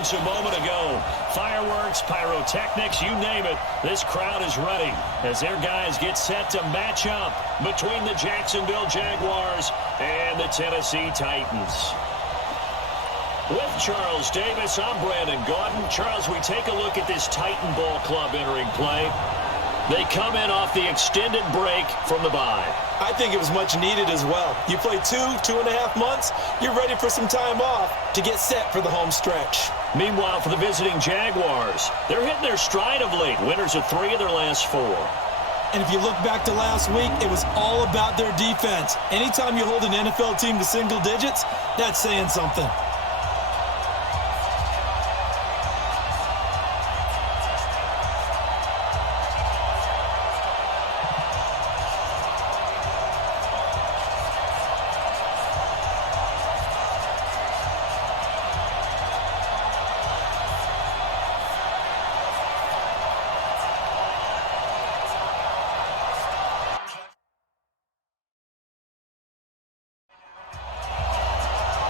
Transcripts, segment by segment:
offense a moment ago. Fireworks, pyrotechnics, you name it. This crowd is ready as their guys get set to match up between the Jacksonville Jaguars and the Tennessee Titans. With Charles Davis, I'm Brandon Gordon. Charles, we take a look at this Titan Ball Club entering play. They come in off the extended break from the bye. I think it was much needed as well. You play 2.5 months, you're ready for some time off to get set for the home stretch. Meanwhile, for the visiting Jaguars, they're hitting their stride of late. Winners of 3 of their last 4. And if you look back to last week, it was all about their defense. Anytime you hold an NFL team to single digits, that's saying something.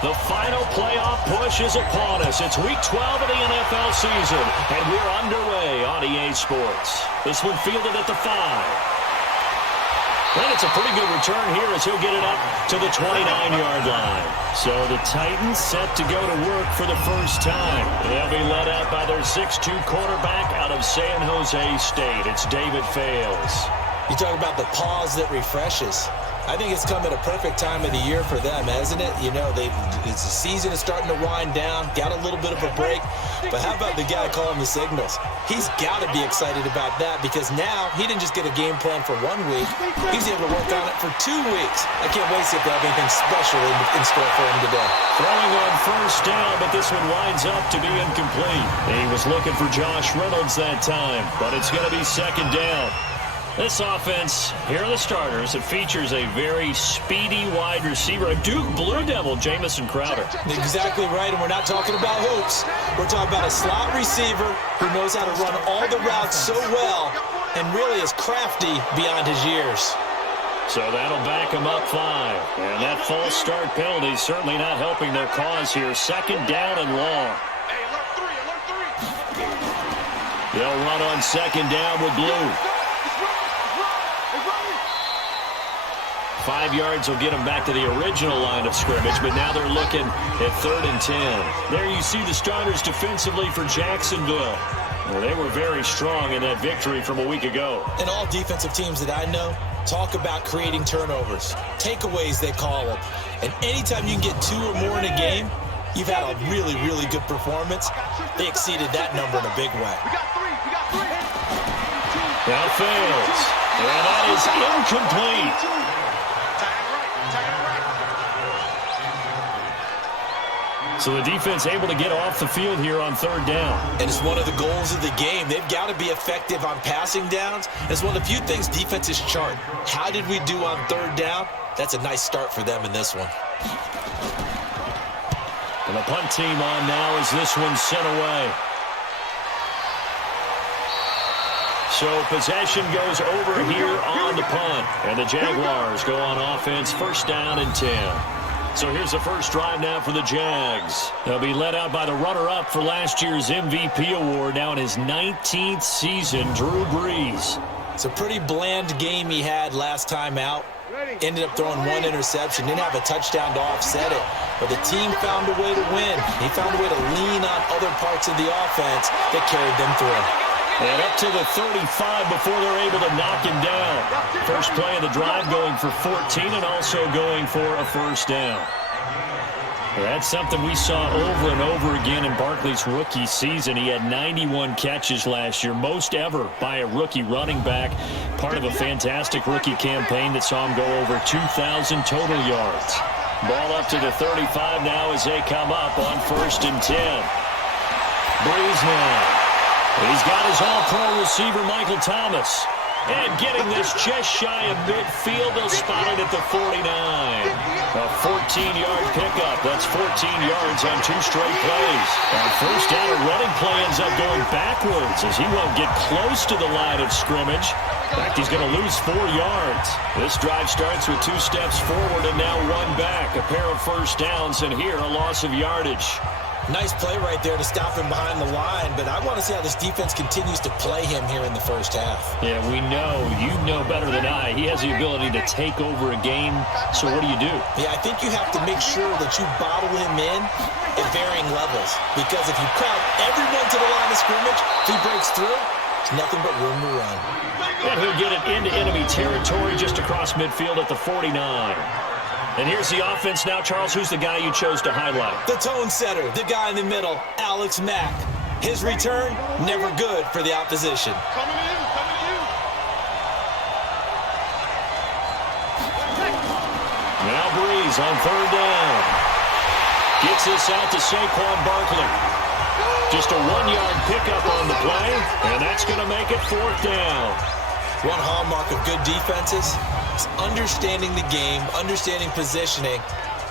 The final playoff push is upon us. It's week 12 of the NFL season, and we're underway on EA Sports. This one fielded at the 5. And it's a pretty good return here as he'll get it up to the 29-yard line. So the Titans set to go to work for the first time. They'll be led out by their 6'2 quarterback out of San Jose State. It's David Fales. You talk about the pause that refreshes. I think it's come at a perfect time of the year for them, hasn't it? You know, the season is starting to wind down, got a little bit of a break. But how about the guy calling the signals? He's got to be excited about that because now he didn't just get a game plan for 1 week. He's able to work on it for 2 weeks. I can't wait to see if they have anything special in store for him today. Throwing on first down, but this one winds up to be incomplete. He was looking for Josh Reynolds that time, but it's going to be second down. This offense, here are the starters. It features a very speedy wide receiver, a Duke Blue Devil, Jamison Crowder. Exactly right, and we're not talking about hoops. We're talking about a slot receiver who knows how to run all the routes so well and really is crafty beyond his years. So that'll back him up 5. And that false start penalty certainly not helping their cause here. Second down and long. They'll run on second down with Blue. 5 yards will get them back to the original line of scrimmage, but now they're looking at 3rd and 10. There you see the starters defensively for Jacksonville. Well, they were very strong in that victory from a week ago. And all defensive teams that I know talk about creating turnovers. Takeaways, they call them. And anytime you can get 2 or more in a game, you've had a really, really good performance. They exceeded that number in a big way. That fails. And that is incomplete. So the defense able to get off the field here on 3rd down. And it's one of the goals of the game. They've got to be effective on passing downs. It's one of the few things defenses chart. How did we do on 3rd down? That's a nice start for them in this one. And the punt team on now as this one's sent away. So possession goes over here on the punt. And the Jaguars go on offense, 1st down and 10. So here's the first drive now for the Jags. They'll be led out by the runner-up for last year's MVP award, now in his 19th season, Drew Brees. It's a pretty bland game he had last time out. Ended up throwing 1 interception, didn't have a touchdown to offset it. But the team found a way to win. He found a way to lean on other parts of the offense that carried them through. And up to the 35 before they're able to knock him down. First play of the drive going for 14 and also going for a 1st down. That's something we saw over and over again in Barkley's rookie season. He had 91 catches last year, most ever by a rookie running back. Part of a fantastic rookie campaign that saw him go over 2,000 total yards. Ball up to the 35 now as they come up on 1st and 10. Brees now. He's got his all-pro receiver, Michael Thomas. And getting this just shy of midfield, they'll spot it at the 49. A 14-yard pickup. That's 14 yards on 2 straight plays. On 1st down, a running play ends up going backwards as he won't get close to the line of scrimmage. In fact, he's going to lose 4 yards. This drive starts with 2 steps forward and now 1 back. A pair of 1st downs, and here a loss of yardage. Nice play right there to stop him behind the line, but I want to see how this defense continues to play him here in the first half. Yeah, we know. You know better than I. He has the ability to take over a game, so what do you do? Yeah, I think you have to make sure that you bottle him in at varying levels, because if you crowd everyone to the line of scrimmage, if he breaks through, there's nothing but room to run. And he'll get it into enemy territory just across midfield at the 49. And here's the offense now, Charles. Who's the guy you chose to highlight? The tone setter, the guy in the middle, Alex Mack. His return, never good for the opposition. Now Breeze on third down. Gets this out to Saquon Barkley. Just a 1-yard pickup on the play, and that's going to make it fourth down. One hallmark of good defenses is understanding the game, understanding positioning,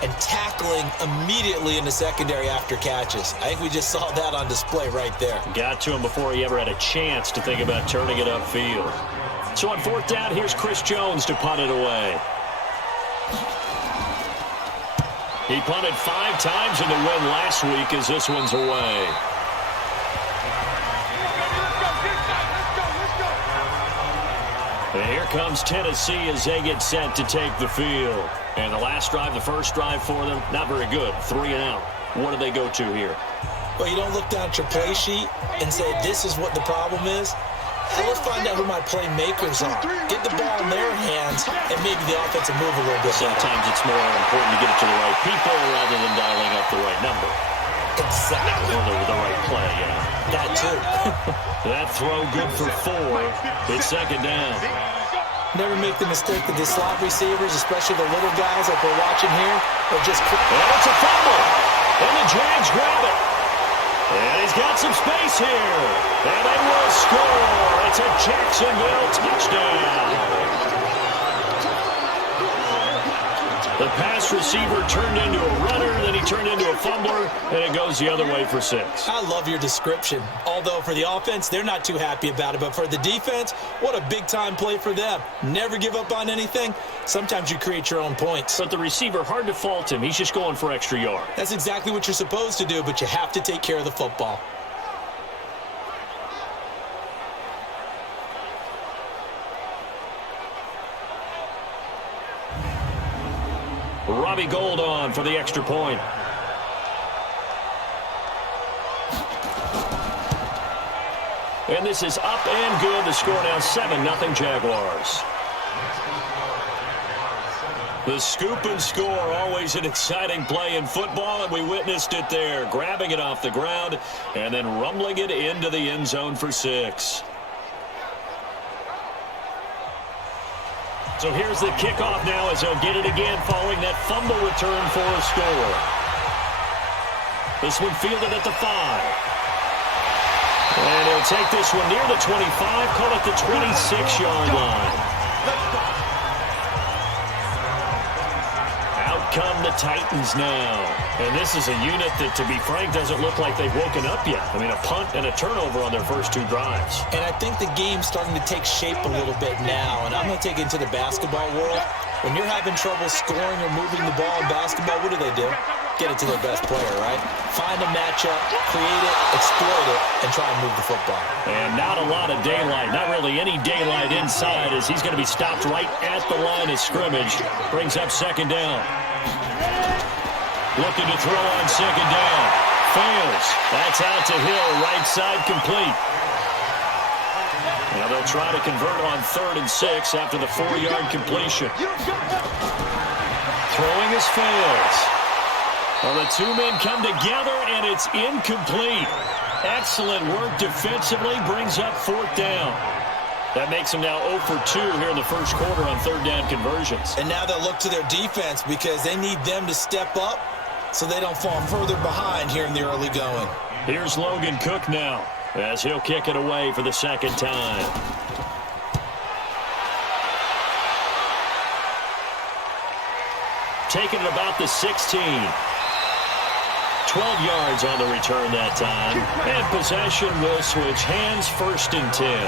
and tackling immediately in the secondary after catches. I think we just saw that on display right there. Got to him before he ever had a chance to think about turning it upfield. So on fourth down, here's Chris Jones to punt it away. He punted 5 times in the win last week as this one's away. And here comes Tennessee as they get set to take the field. And the last drive, the first drive for them, not very good. 3 and out. What do they go to here? Well, you don't look down at your play sheet and say, this is what the problem is. Hey, let's find out who my playmakers are. Get the ball in their hands and maybe the offensive move a little bit. Sometimes it's more important to get it to the right people rather than dialing up the right number. Exactly. Or the right play, yeah. That too. That throw good for 4. It's second down. Never make the mistake that the slot receivers, especially the little guys like we're watching here, are just quick. And it's a fumble. And the Jags grab it. And he's got some space here. And they will score. It's a Jacksonville touchdown. The pass receiver turned into a runner, then he turned into a fumbler, and it goes the other way for 6. I love your description. Although for the offense, they're not too happy about it. But for the defense, what a big-time play for them. Never give up on anything. Sometimes you create your own points. But the receiver, hard to fault him. He's just going for extra yard. That's exactly what you're supposed to do, but you have to take care of the football. Robbie Gould on for the extra point. And this is up and good. The score now 7-0 Jaguars. The scoop and score, always an exciting play in football, and we witnessed it there. Grabbing it off the ground and then rumbling it into the end zone for 6. So here's the kickoff now as they'll get it again following that fumble return for a score. This one fielded at the 5. And he'll take this one near the 25, call it the 26-yard line. Out come the Titans now. And this is a unit that, to be frank, doesn't look like they've woken up yet. I mean, a punt and a turnover on their first 2 drives. And I think the game's starting to take shape a little bit now. And I'm going to take it into the basketball world. When you're having trouble scoring or moving the ball in basketball, what do? Get it to their best player, right? Find a matchup, create it, exploit it, and try and move the football. And not a lot of daylight. Not really any daylight inside as he's going to be stopped right at the line of scrimmage. Brings up second down. Looking to throw on second down. Fails. That's out to Hill. Right side complete. Now they'll try to convert on 3rd and 6 after the 4-yard completion. Throwing is fails. Well, the 2 men come together, and it's incomplete. Excellent work defensively. Brings up 4th down. That makes them now 0 for 2 here in the first quarter on 3rd down conversions. And now they'll look to their defense because they need them to step up so they don't fall further behind here in the early going. Here's Logan Cook now as he'll kick it away for the second time. Taking it about the 16. 12 yards on the return that time. And possession will switch hands, 1st and 10.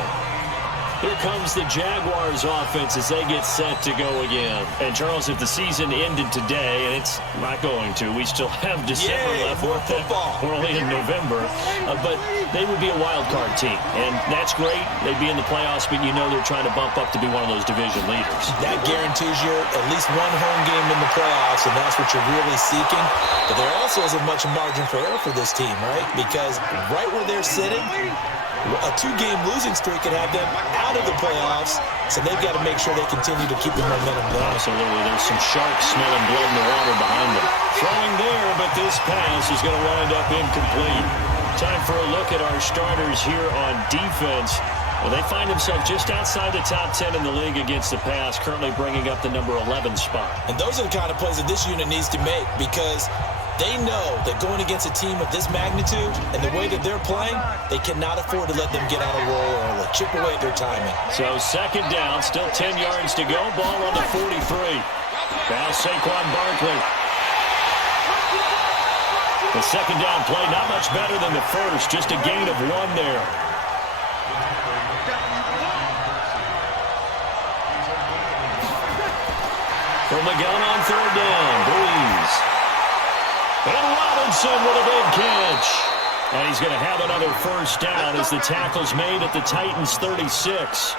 Here comes the Jaguars offense as they get set to go again. And, Charles, if the season ended today, and it's not going to, we still have December left. More football. We're only in November. But they would be a wild card team. And that's great. They'd be in the playoffs, but you know they're trying to bump up to be one of those division leaders. That guarantees you at least one home game in the playoffs, and that's what you're really seeking. But there also isn't much margin for error for this team, right? Because right where they're sitting, a 2-game losing streak could have them out of the playoffs, so they've got to make sure they continue to keep the momentum going. Absolutely. There's some sharks smelling blood in the water behind them. Throwing there, but this pass is going to wind up incomplete. Time for a look at our starters here on defense. Well, they find themselves just outside the top 10 in the league against the pass, currently bringing up the number 11 spot. And those are the kind of plays that this unit needs to make, because they know that going against a team of this magnitude and the way that they're playing, they cannot afford to let them get on a roll early. Chip away at their timing. So second down, still 10 yards to go. Ball on the 43. Now Saquon Barkley. The second down play, not much better than the first. Just a gain of 1 there. From the gun on third down, Breeze. And Robinson with a big catch. And he's going to have another first down as the tackle's made at the Titans' 36.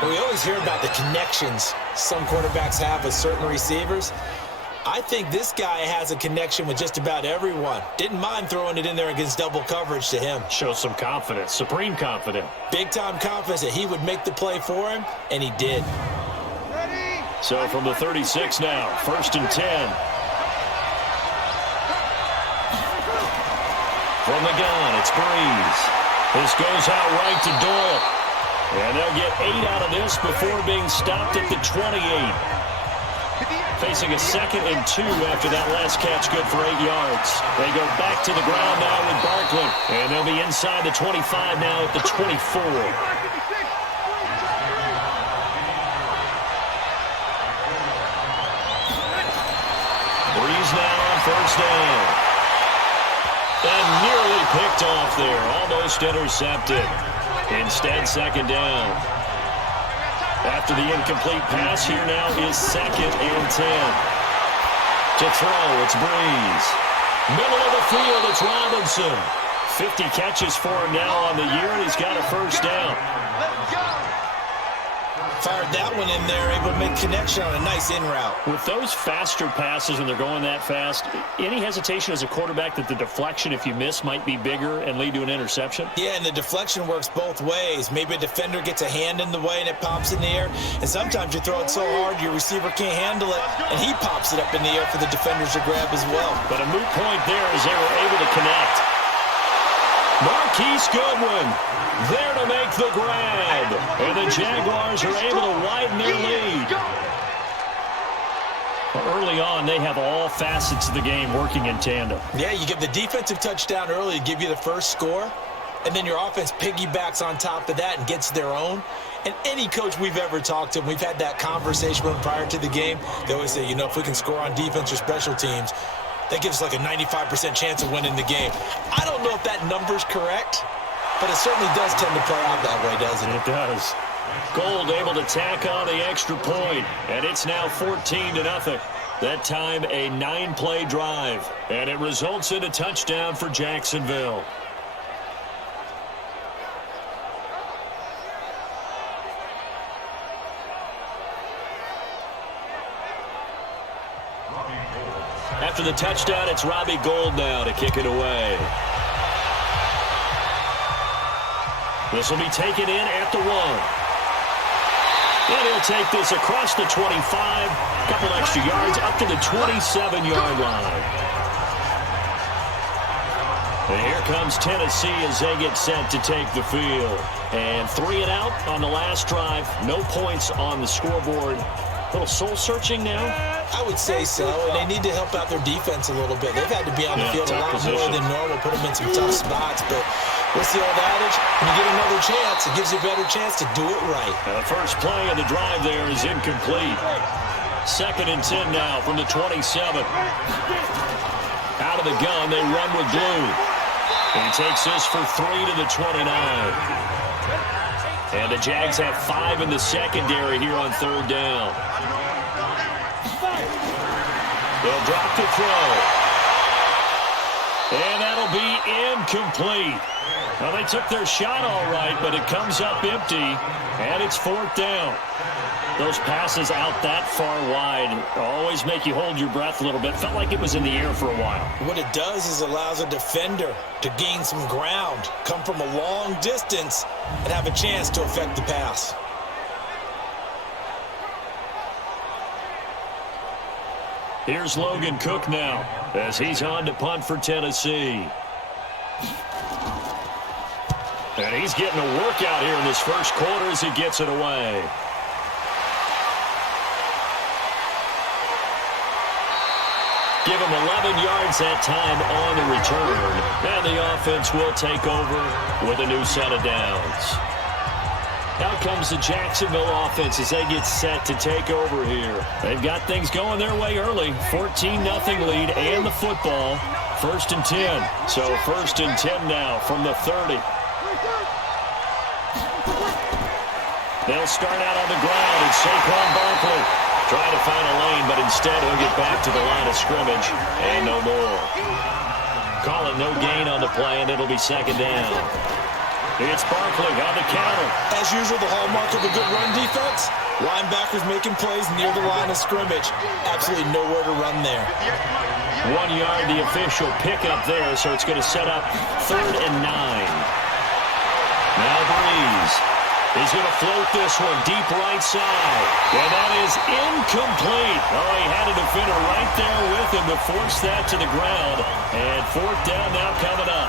Well, we always hear about the connections some quarterbacks have with certain receivers. I think this guy has a connection with just about everyone. Didn't mind throwing it in there against double coverage to him. Shows some confidence, supreme confidence. Big-time confidence that he would make the play for him, and he did. So from the 36 now, 1st and 10. From the gun, it's Breeze. This goes out right to Doyle. And they'll get 8 out of this before being stopped at the 28. Facing a 2nd and 2 after that last catch, good for 8 yards. They go back to the ground now with Barkley. And they'll be inside the 25 now at the 24. Breeze now on first down. And nearly picked off there. Almost intercepted. Instead, second down. After the incomplete pass, here now is 2nd and 10. To throw, it's Breeze. Middle of the field, it's Robinson. 50 catches for him now on the year, and he's got a first down. Fired that one in there, able to make connection on a nice in route. With those faster passes, and they're going that fast, any hesitation as a quarterback that the deflection, if you miss, might be bigger and lead to an interception? Yeah, and the deflection works both ways. Maybe a defender gets a hand in the way and it pops in the air, and sometimes you throw it so hard your receiver can't handle it, and he pops it up in the air for the defenders to grab as well. But a moot point there as they were able to connect. Marquise Goodwin there to make the grab. And the Jaguars are able to widen their lead. Well, early on, they have all facets of the game working in tandem. Yeah, you get the defensive touchdown early to give you the first score, and then your offense piggybacks on top of that and gets their own. And any coach we've ever talked to, we've had that conversation with them prior to the game, they always say, you know, if we can score on defense or special teams, that gives us like a 95% chance of winning the game. I don't know if that number's correct, but it certainly does tend to play out that way, doesn't it? It does. Gold able to tack on the extra point, and it's now 14-0. That time a 9-play drive, and it results in a touchdown for Jacksonville. After the touchdown, it's Robbie Gould now to kick it away. This will be taken in at the 1. And he'll take this across the 25, a couple extra yards up to the 27-yard line. And here comes Tennessee as they get set to take the field. And 3 and out on the last drive. No points on the scoreboard. A little soul-searching now? I would say so, and they need to help out their defense a little bit. They've had to be on the field a lot more than normal, put them in some tough spots. But what's the old adage? When you get another chance, it gives you a better chance to do it right. Now the first play of the drive there is incomplete. 2nd and 10 now from the 27. Out of the gun, they run with Blue. He takes this for 3 to the 29. And the Jags have 5 in the secondary here on third down. They'll drop to throw. And that'll be incomplete. Well, they took their shot all right, but it comes up empty, and it's fourth down. Those passes out that far wide always make you hold your breath a little bit. Felt like it was in the air for a while. What it does is allows a defender to gain some ground, come from a long distance, and have a chance to affect the pass. Here's Logan Cook now as he's on to punt for Tennessee. And he's getting a workout here in this first quarter as he gets it away. Give him 11 yards that time on the return. And the offense will take over with a new set of downs. Out comes the Jacksonville offense as they get set to take over here. They've got things going their way early. 14-0 lead and the football. 1st and 10. So 1st and 10 now from the 30. They'll start out on the ground, and Saquon Barkley trying to find a lane, but instead he'll get back to the line of scrimmage, and no more. Call it no gain on the play, and it'll be 2nd down. It's Barkley on the counter. As usual, the hallmark of a good run defense, linebackers making plays near the line of scrimmage. Absolutely nowhere to run there. 1 yard, the official pickup there, so it's going to set up 3rd and 9. Now Breeze. He's going to float this one deep right side. And that is incomplete. Oh, he had a defender right there with him to force that to the ground. And 4th down now coming up.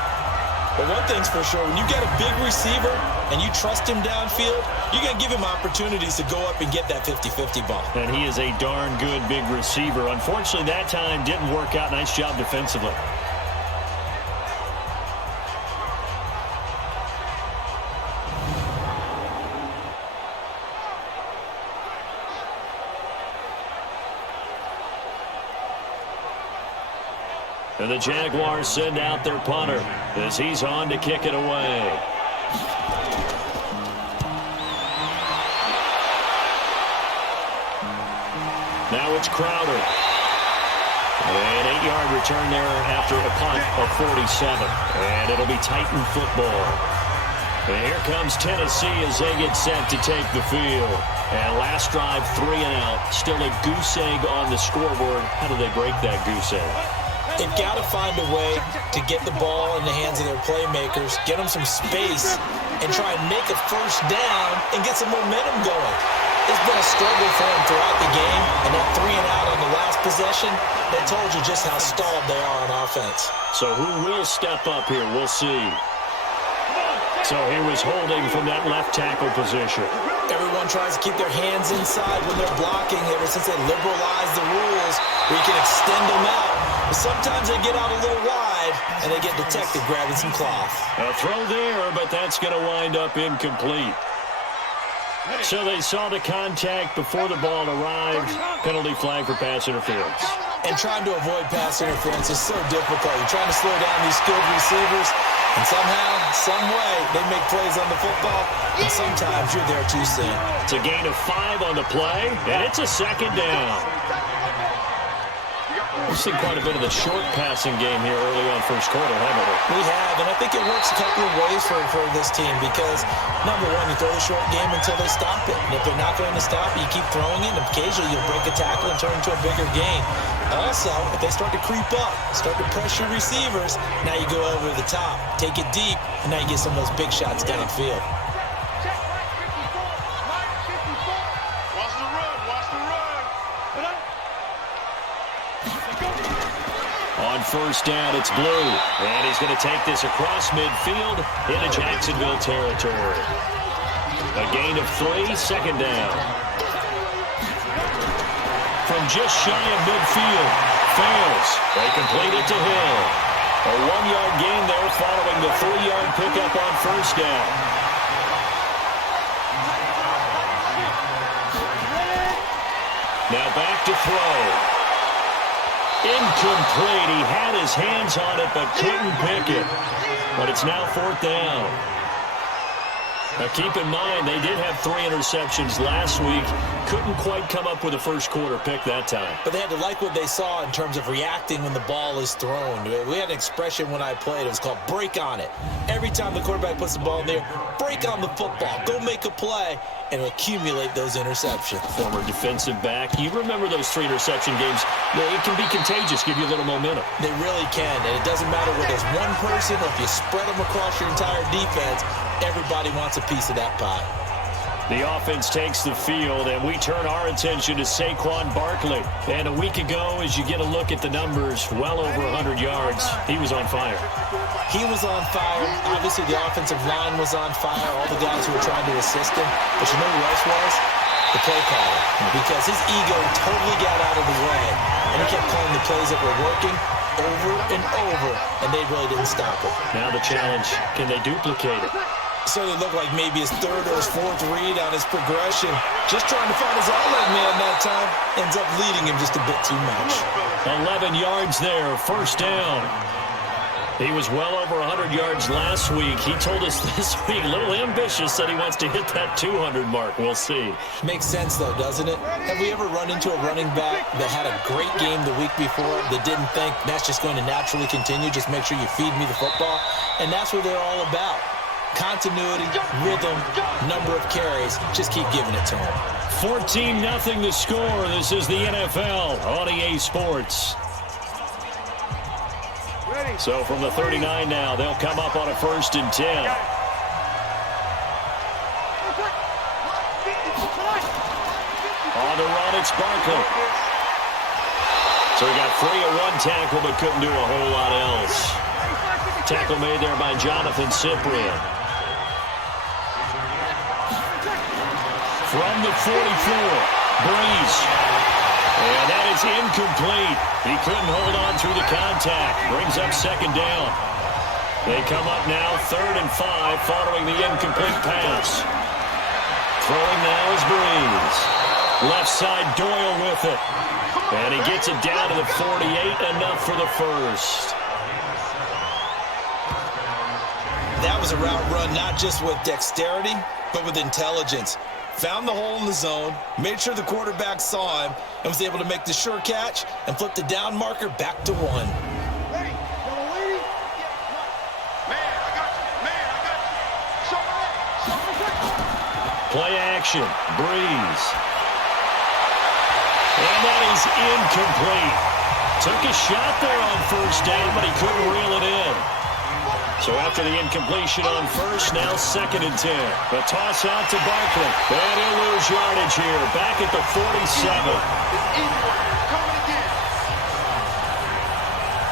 But one thing's for sure, when you get a big receiver and you trust him downfield, you're going to give him opportunities to go up and get that 50-50 ball. And he is a darn good big receiver. Unfortunately, that time didn't work out. Nice job defensively. And the Jaguars send out their punter as he's on to kick it away. Now it's Crowder. An 8-yard return there after a punt of 47. And it'll be Titan football. And here comes Tennessee as they get set to take the field. And last drive, 3 and out. Still a goose egg on the scoreboard. How do they break that goose egg? They've got to find a way to get the ball in the hands of their playmakers, get them some space, and try and make a first down and get some momentum going. It's been a struggle for them throughout the game, and that 3 and out on the last possession, that told you just how stalled they are on offense. So who will step up here? We'll see. So here was holding from that left tackle position. Everyone tries to keep their hands inside when they're blocking ever since they liberalized the rules where you can extend them out. But sometimes they get out a little wide and they get detected grabbing some cloth. A throw there, but that's going to wind up incomplete. So they saw the contact before the ball arrived. Penalty flag for pass interference. And trying to avoid pass interference is so difficult. You're trying to slow down these skilled receivers, and somehow, some way, they make plays on the football, and sometimes you're there too soon. It's a gain of 5 on the play, and it's a 2nd down. We've seen quite a bit of the short passing game here early on first quarter, haven't we? We have, and I think it works a couple of ways for this team because, number one, you throw the short game until they stop it. And if they're not going to stop it, you keep throwing it, and occasionally you'll break a tackle and turn into a bigger game. Also, if they start to creep up, start to pressure receivers, now you go over the top, take it deep, and now you get some of those big shots downfield. On first down, it's Blue. And he's going to take this across midfield into Jacksonville territory. A gain of 3, 2nd down. From just shy of midfield. Fails. They complete it to Hill. A 1-yard gain there following the 3-yard pickup on first down. Now back to throw. Incomplete. He had his hands on it but couldn't pick it. But it's now 4th down. Now keep in mind, they did have 3 interceptions last week. Couldn't quite come up with a first quarter pick that time. But they had to like what they saw in terms of reacting when the ball is thrown. We had an expression when I played. It was called break on it. Every time the quarterback puts the ball in there, break on the football. Go make a play and accumulate those interceptions. Former defensive back. You remember those 3 interception games. It can be contagious, give you a little momentum. They really can, and it doesn't matter whether it's one person or if you spread them across your entire defense. Everybody wants a piece of that pie. The offense takes the field, and we turn our attention to Saquon Barkley. And a week ago, as you get a look at the numbers, well over 100 yards, he was on fire. He was on fire. Obviously, the offensive line was on fire, all the guys who were trying to assist him. But you know who else was? The play caller. Because his ego totally got out of the way, and he kept calling the plays that were working over and over, and they really didn't stop him. Now the challenge, can they duplicate it? So it looked like maybe his 3rd or his 4th read on his progression. Just trying to find his outlet man that time. Ends up leading him just a bit too much. 11 yards there, 1st down. He was well over 100 yards last week. He told us this week, a little ambitious, said he wants to hit that 200 mark. We'll see. Makes sense, though, doesn't it? Have we ever run into a running back that had a great game the week before that didn't think that's just going to naturally continue? Just make sure you feed me the football. And that's what they're all about. Continuity, rhythm, number of carries. Just keep giving it to him. 14-0 the score. This is the NFL on EA Sports. So from the 39 now, they'll come up on a 1st and 10. On the run, it's Barkley. So he got free of 1 tackle, but couldn't do a whole lot else. Tackle made there by Jonathan Cyprien. From the 44, Breeze. And that is incomplete. He couldn't hold on through the contact. Brings up 2nd down. They come up now 3rd and 5 following the incomplete pass. Throwing now is Breeze. Left side, Doyle with it. And he gets it down to the 48, enough for the 1st. That was a route run not just with dexterity, but with intelligence. Found the hole in the zone, made sure the quarterback saw him, and was able to make the sure catch and flip the down marker back to 1. Play action, Breeze. And that is incomplete. Took a shot there on 1st down, but he couldn't reel it in. So after the incompletion on 1st, now 2nd and 10. The toss out to Barkley. And he'll lose yardage here, back at the 47.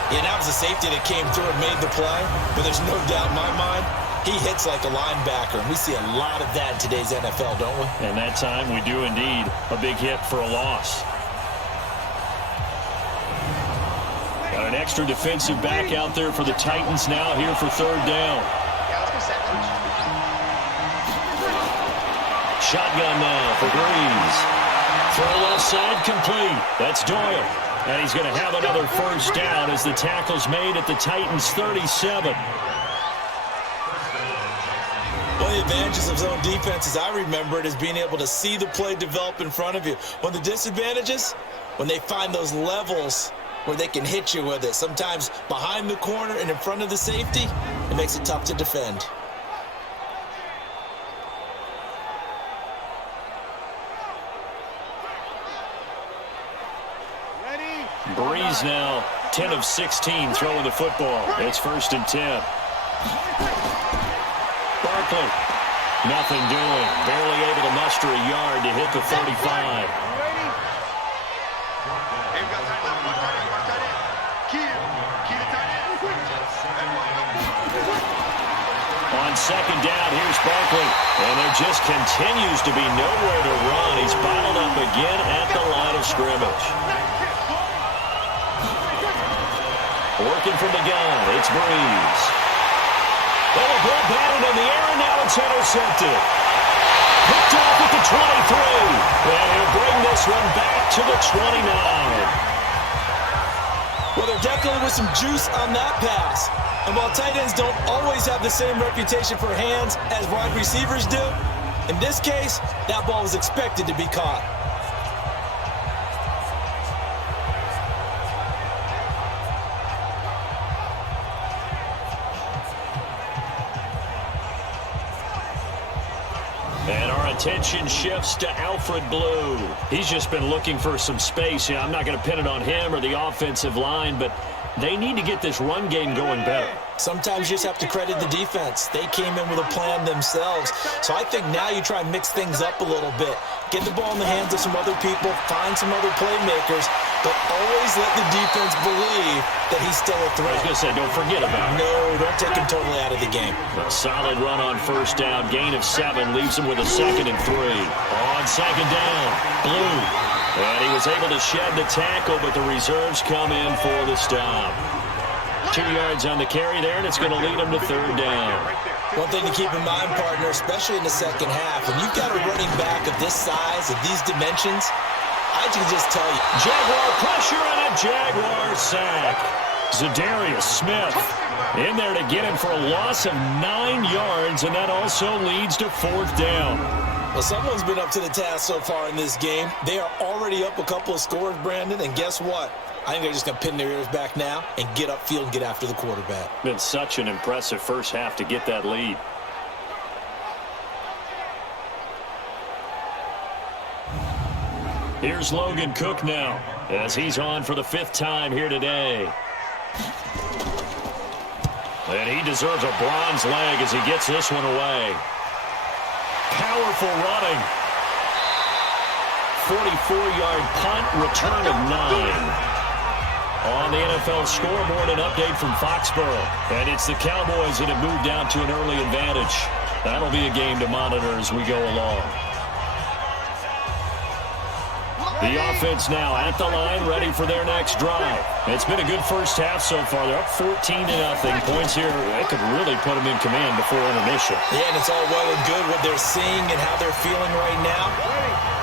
Yeah, that was a safety that came through and made the play. But there's no doubt in my mind, he hits like a linebacker. And we see a lot of that in today's NFL, don't we? And that time we do indeed a big hit for a loss. Got an extra defensive back out there for the Titans now here for 3rd down. Shotgun now for Breeze. Throw left side complete. That's Doyle. And he's going to have another 1st down as the tackle's made at the Titans' 37. One of the advantages of zone defense, as I remember it, is being able to see the play develop in front of you. One of the disadvantages, when they find those levels where they can hit you with it. Sometimes behind the corner and in front of the safety, it makes it tough to defend. Breeze now 10 of 16 throwing the football. It's 1st and 10. Barkley, nothing doing. Barely able to muster a yard to hit the 35. On 2nd down, here's Barkley. And there just continues to be nowhere to run. He's bottled up again at the line of scrimmage. Working from the gun, it's Breeze. Oh, a ball batted in the air, and now it's intercepted. Picked off at the 23. And he'll bring this one back to the 29. Well, there definitely was some juice on that pass. And while tight ends don't always have the same reputation for hands as wide receivers do, in this case, that ball was expected to be caught. And our attention shifts to Alfred Blue. He's just been looking for some space. Yeah, I'm not going to pin it on him or the offensive line, but they need to get this run game going better. Sometimes you just have to credit the defense. They came in with a plan themselves. So I think now you try and mix things up a little bit. Get the ball in the hands of some other people, find some other playmakers, but always let the defense believe that he's still a threat. I was going to say, don't forget about it. No, don't take him totally out of the game. A solid run on first down. Gain of 7 leaves him with a 2nd and 3. On 2nd down, Blue. And he was able to shed the tackle, but the reserves come in for the stop. 2 yards on the carry there, and it's going to lead him to 3rd down. One thing to keep in mind, partner, especially in the second half, when you've got a running back of this size, of these dimensions, I can just tell you. Jaguar pressure and a Jaguar sack. Zadarius Smith in there to get him for a loss of 9 yards, and that also leads to 4th down. Well, someone's been up to the task so far in this game. They are already up a couple of scores, Brandon, and guess what? I think they're just going to pin their ears back now and get upfield and get after the quarterback. Been such an impressive first half to get that lead. Here's Logan Cook now, as he's on for the 5th time here today. And he deserves a bronze leg as he gets this one away. Powerful running. 44-yard punt, return of 9. On the NFL scoreboard, an update from Foxborough. And it's the Cowboys that have moved down to an early advantage. That'll be a game to monitor as we go along. The offense now at the line, ready for their next drive. It's been a good first half so far. They're up 14-0. Points here, they could really put them in command before intermission. Yeah, and it's all well and good what they're seeing and how they're feeling right now.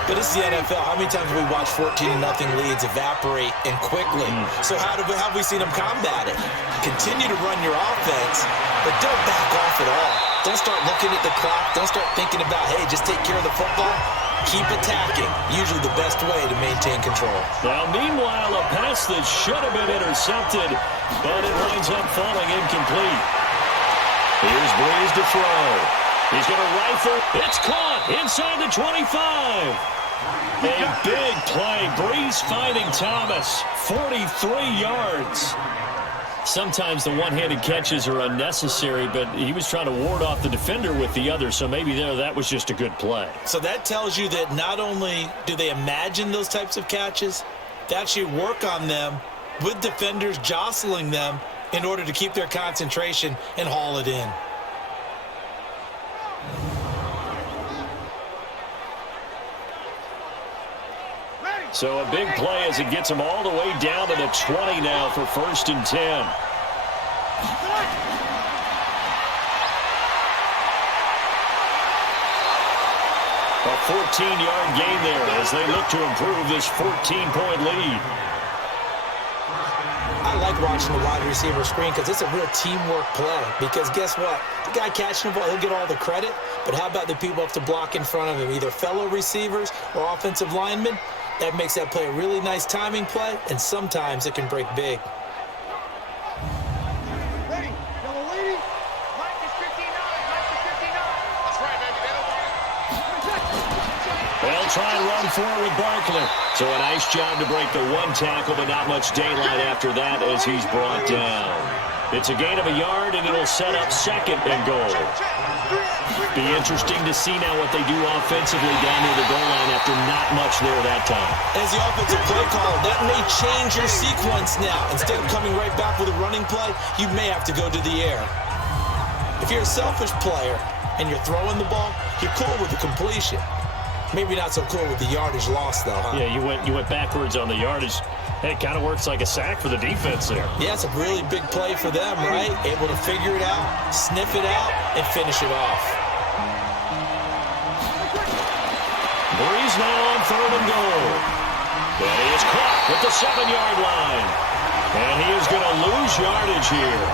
But it's the NFL. How many times have we watched 14-0 leads evaporate and quickly? So how have we seen them combat it? Continue to run your offense, but don't back off at all. Don't start looking at the clock. Don't start thinking about, hey, just take care of the football. Keep attacking. Usually the best way to maintain control. Now, meanwhile, a pass that should have been intercepted, but it winds up falling incomplete. Here's Breeze to throw. He's going to rifle. It's caught inside the 25. A big play. Breeze finding Thomas. 43 yards. Sometimes the one-handed catches are unnecessary, but he was trying to ward off the defender with the other, so maybe that was just a good play. So that tells you that not only do they imagine those types of catches, they actually work on them with defenders jostling them in order to keep their concentration and haul it in. So a big play as it gets him all the way down to the 20 now for 1st and 10. A 14-yard gain there as they look to improve this 14-point lead. I like watching the wide receiver screen because it's a real teamwork play. Because guess what? The guy catching the ball, he'll get all the credit. But how about the people have to block in front of him, either fellow receivers or offensive linemen? That makes that play a really nice timing play, and sometimes it can break big. Ready, yellow lady. Mike is 59. Mike is 59. That's right, baby. They don't want it. They'll try and run forward with Barkley. So a nice job to break the one tackle, but not much daylight after that as he's brought down. It's a gain of a yard, and it'll set up 2nd and goal. Be interesting to see now what they do offensively down near the goal line after not much there that time. As the offensive play caller, that may change your sequence now. Instead of coming right back with a running play, you may have to go to the air. If you're a selfish player and you're throwing the ball, you're cool with the completion. Maybe not so cool with the yardage loss, though, huh? Yeah, you went backwards on the yardage. Hey, it kind of works like a sack for the defense there. Yeah, it's a really big play for them, right? Able to figure it out, sniff it out, and finish it off. Breeze now on 3rd and goal. And he is caught at the 7-yard line. And he is going to lose yardage here.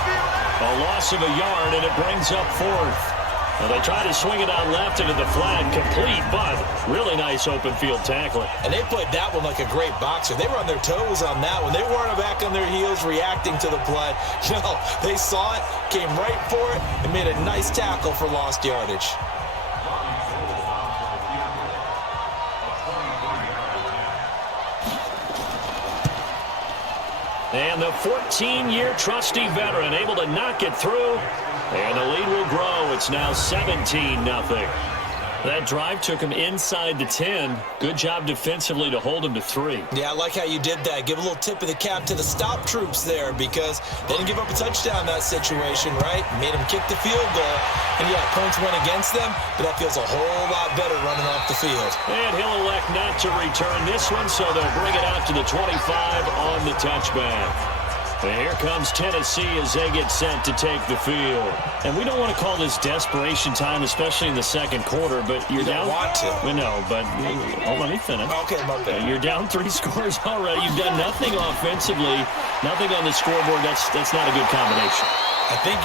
A loss of a yard, and it brings up fourth. Now they try to swing it out left into the flat, complete, but really nice open field tackling. And they played that one like a great boxer. They were on their toes on that one. They weren't back on their heels reacting to the play. No, they saw it, came right for it, and made a nice tackle for lost yardage. And the 14-year trusty veteran able to knock it through. And the lead will grow. It's now 17-0. That drive took him inside the 10. Good job defensively to hold him to 3. Yeah, I like how you did that. Give a little tip of the cap to the stop troops there because they didn't give up a touchdown in that situation, right? Made them kick the field goal. And, yeah, points went against them, but that feels a whole lot better running off the field. And he'll elect not to return this one, so they'll bring it out to the 25 on the touchback. And here comes Tennessee as they get set to take the field. And we don't want to call this desperation time, especially in the second quarter, but you're down. You don't want to. We know, but let me finish. Okay, my bad. You're down 3 scores already. You've done nothing offensively, nothing on the scoreboard. That's not a good combination. I think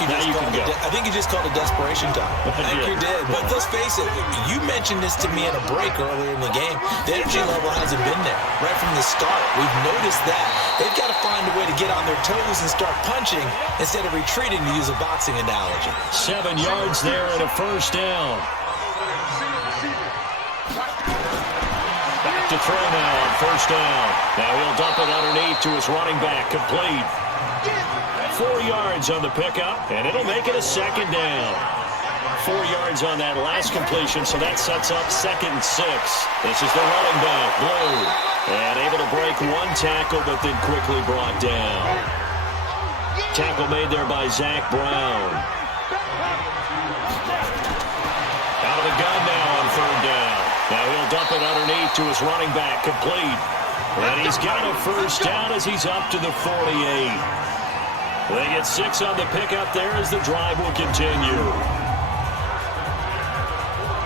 you just called it desperation time. I think you did. But let's face it, you mentioned this to me in a break earlier in the game. The energy level hasn't been there right from the start. We've noticed that. They've got to find a way to get on their toes and start punching instead of retreating, to use a boxing analogy. 7 yards there and a first down. Back to throw now on first down. Now he'll dump it underneath to his running back, complete. 4 yards on the pickup, and it'll make it a second down. 4 yards on that last completion, so that sets up 2nd and 6. This is the running back, Blue. And able to break one tackle, but then quickly brought down. Tackle made there by Zach Brown. Out of the gun now on 3rd down. Now he'll dump it underneath to his running back, complete. And he's got a first down as he's up to the 48. They get 6 on the pickup there as the drive will continue.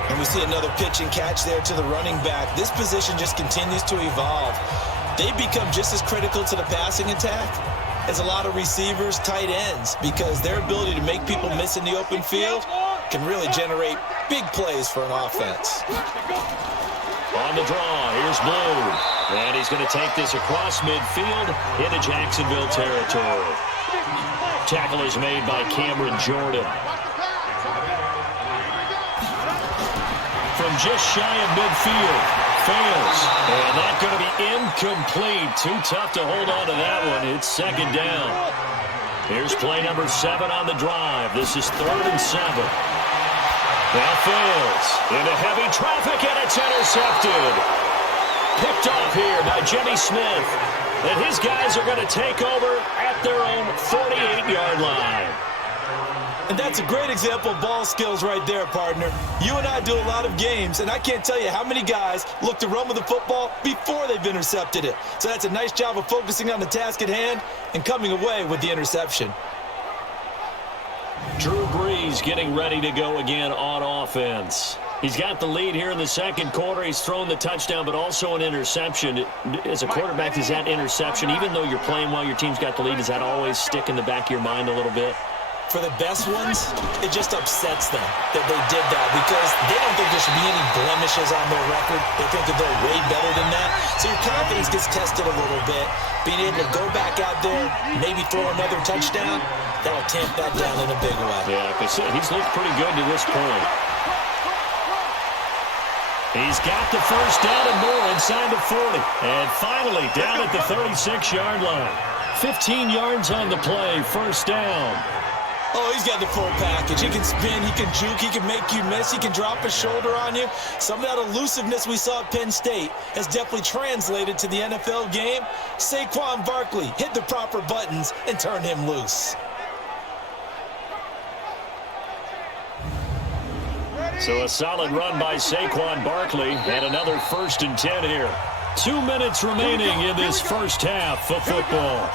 And we see another pitch and catch there to the running back. This position just continues to evolve. They become just as critical to the passing attack as a lot of receivers, tight ends, because their ability to make people miss in the open field can really generate big plays for an offense. On the draw, here's Blue. And he's going to take this across midfield into Jacksonville territory. Tackle is made by Cameron Jordan. From just shy of midfield. Fails. And that's going to be incomplete. Too tough to hold on to that one. It's 2nd down. Here's play number 7 on the drive. This is 3rd and 7. That fails. Into heavy traffic, and it's intercepted. Picked off here by Jimmy Smith. And his guys are going to take over at their own 48-yard line. And that's a great example of ball skills right there, partner. You and I do a lot of games, and I can't tell you how many guys look to run with the football before they've intercepted it. So that's a nice job of focusing on the task at hand and coming away with the interception. Drew Brees getting ready to go again on offense. He's got the lead here in the second quarter. He's thrown the touchdown, but also an interception. As a quarterback, is that interception, even though you're playing while your team's got the lead, does that always stick in the back of your mind a little bit? For the best ones, it just upsets them that they did that because they don't think there should be any blemishes on their record. They think that they're way better than that. So your confidence gets tested a little bit. Being able to go back out there, maybe throw another touchdown, that'll tamp that down in a big way. Yeah, because he's looked pretty good to this point. He's got the first down and more inside the 40. And finally down at the 36-yard line. 15 yards on the play, first down. Oh, he's got the full package. He can spin, he can juke, he can make you miss, he can drop a shoulder on you. Some of that elusiveness we saw at Penn State has definitely translated to the NFL game. Saquon Barkley hit the proper buttons and turned him loose. So a solid run by Saquon Barkley and another 1st and 10 here. 2 minutes remaining in this first half of football.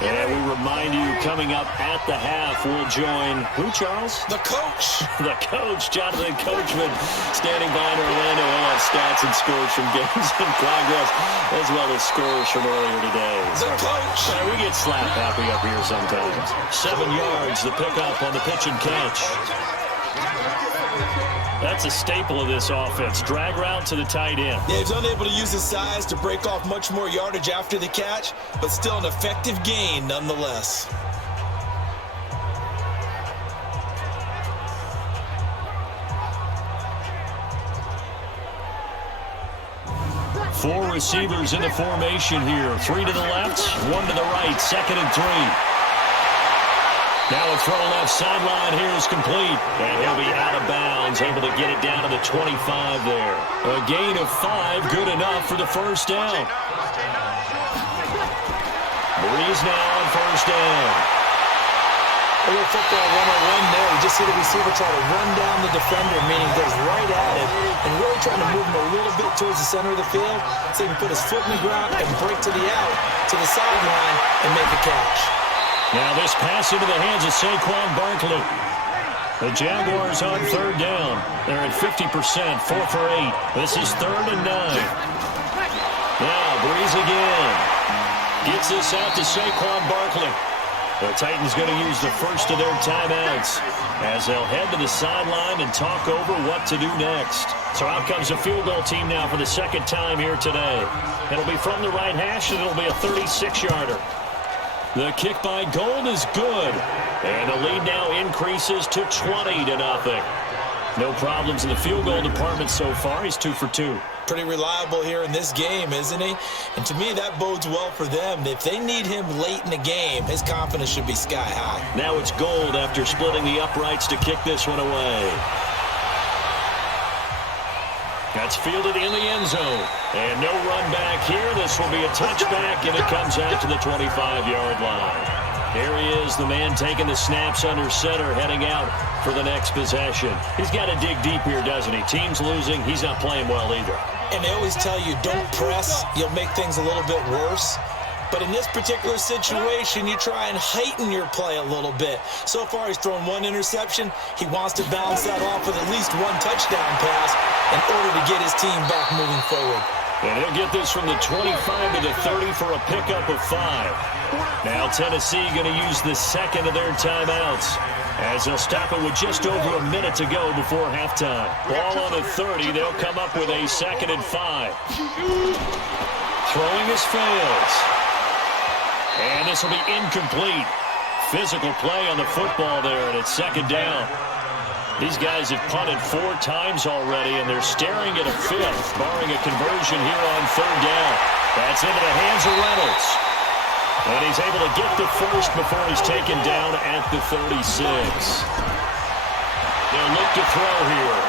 And we remind you, coming up at the half, we'll join who, Charles? The coach. The coach, Jonathan Coachman, standing by in Orlando. He'll have stats and scores from games in progress, as well as scores from earlier today. The coach. We get slap happy up here sometimes. 7 yards, the pickup on the pitch and catch. That's a staple of this offense. Drag route to the tight end. Yeah, he's unable to use his size to break off much more yardage after the catch, but still an effective gain nonetheless. Four receivers in the formation here. 3 to the left, 1 to the right, 2nd and 3. Now a throw left sideline here is complete. And he'll be out of bounds, able to get it down to the 25 there. A gain of 5, good enough for the first down. Breeze now on first down. A little football 101 there. You just see the receiver try to run down the defender, meaning goes right at it, and really trying to move him a little bit towards the center of the field so he can put his foot in the ground and break to the out, to the sideline, and make a catch. Now this pass into the hands of Saquon Barkley. The Jaguars on 3rd down. They're at 50%, 4 for 8. This is 3rd and 9. Now Breeze again. Gets this out to Saquon Barkley. The Titans going to use the first of their timeouts as they'll head to the sideline and talk over what to do next. So out comes a field goal team now for the 2nd time here today. It'll be from the right hash, and it'll be a 36-yarder. The kick by Gold is good, and the lead now increases to 20-0. No problems in the field goal department so far. He's 2 for 2. Pretty reliable here in this game, isn't he? And to me, that bodes well for them. If they need him late in the game, his confidence should be sky high. Now it's Gold after splitting the uprights to kick this one away. That's fielded in the end zone. And no run back here. This will be a touchback, and it comes out to the 25-yard line. Here he is, the man taking the snaps under center, heading out for the next possession. He's got to dig deep here, doesn't he? Team's losing. He's not playing well either. And they always tell you, don't press. You'll make things a little bit worse. But in this particular situation, you try and heighten your play a little bit. So far, he's thrown 1 interception. He wants to balance that off with at least 1 touchdown pass in order to get his team back moving forward. And he'll get this from the 25 to the 30 for a pickup of 5. Now Tennessee going to use the 2nd of their timeouts as they'll stop it with just over a minute to go before halftime. Ball on the 30. They'll come up with a 2nd and 5. Throwing is fails. And this will be incomplete. Physical play on the football there, and it's 2nd down. These guys have punted 4 times already, and they're staring at a 5th, barring a conversion here on 3rd down. That's into the hands of Reynolds. And he's able to get the first before he's taken down at the 36. They'll look to throw here.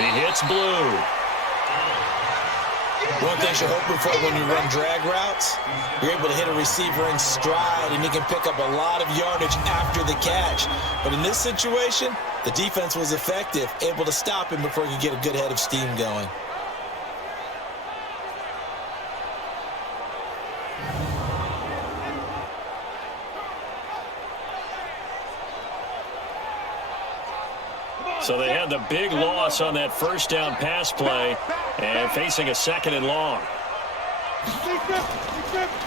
He hits blue. One thing you're hoping for when you run drag routes, you're able to hit a receiver in stride, and he can pick up a lot of yardage after the catch. But in this situation, the defense was effective, able to stop him before he could get a good head of steam going. So they had the big loss on that first down pass play and facing a 2nd and long.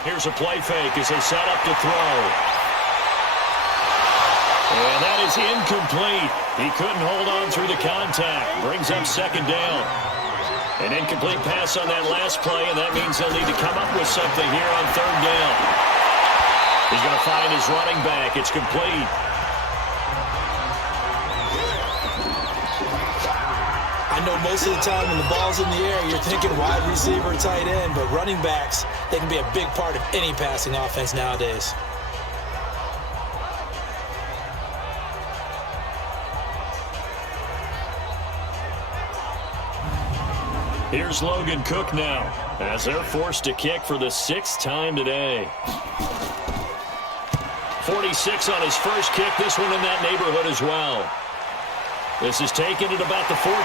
Here's a play fake as they set up to throw. And that is incomplete. He couldn't hold on through the contact. Brings up 2nd down. An incomplete pass on that last play, and that means they'll need to come up with something here on 3rd down. He's going to find his running back. It's complete. I know most of the time when the ball's in the air, you're thinking wide receiver, tight end, but running backs, they can be a big part of any passing offense nowadays. Here's Logan Cook now as they're forced to kick for the 6th time today. 46 on his first kick, this one in that neighborhood as well. This is taken at about the 14.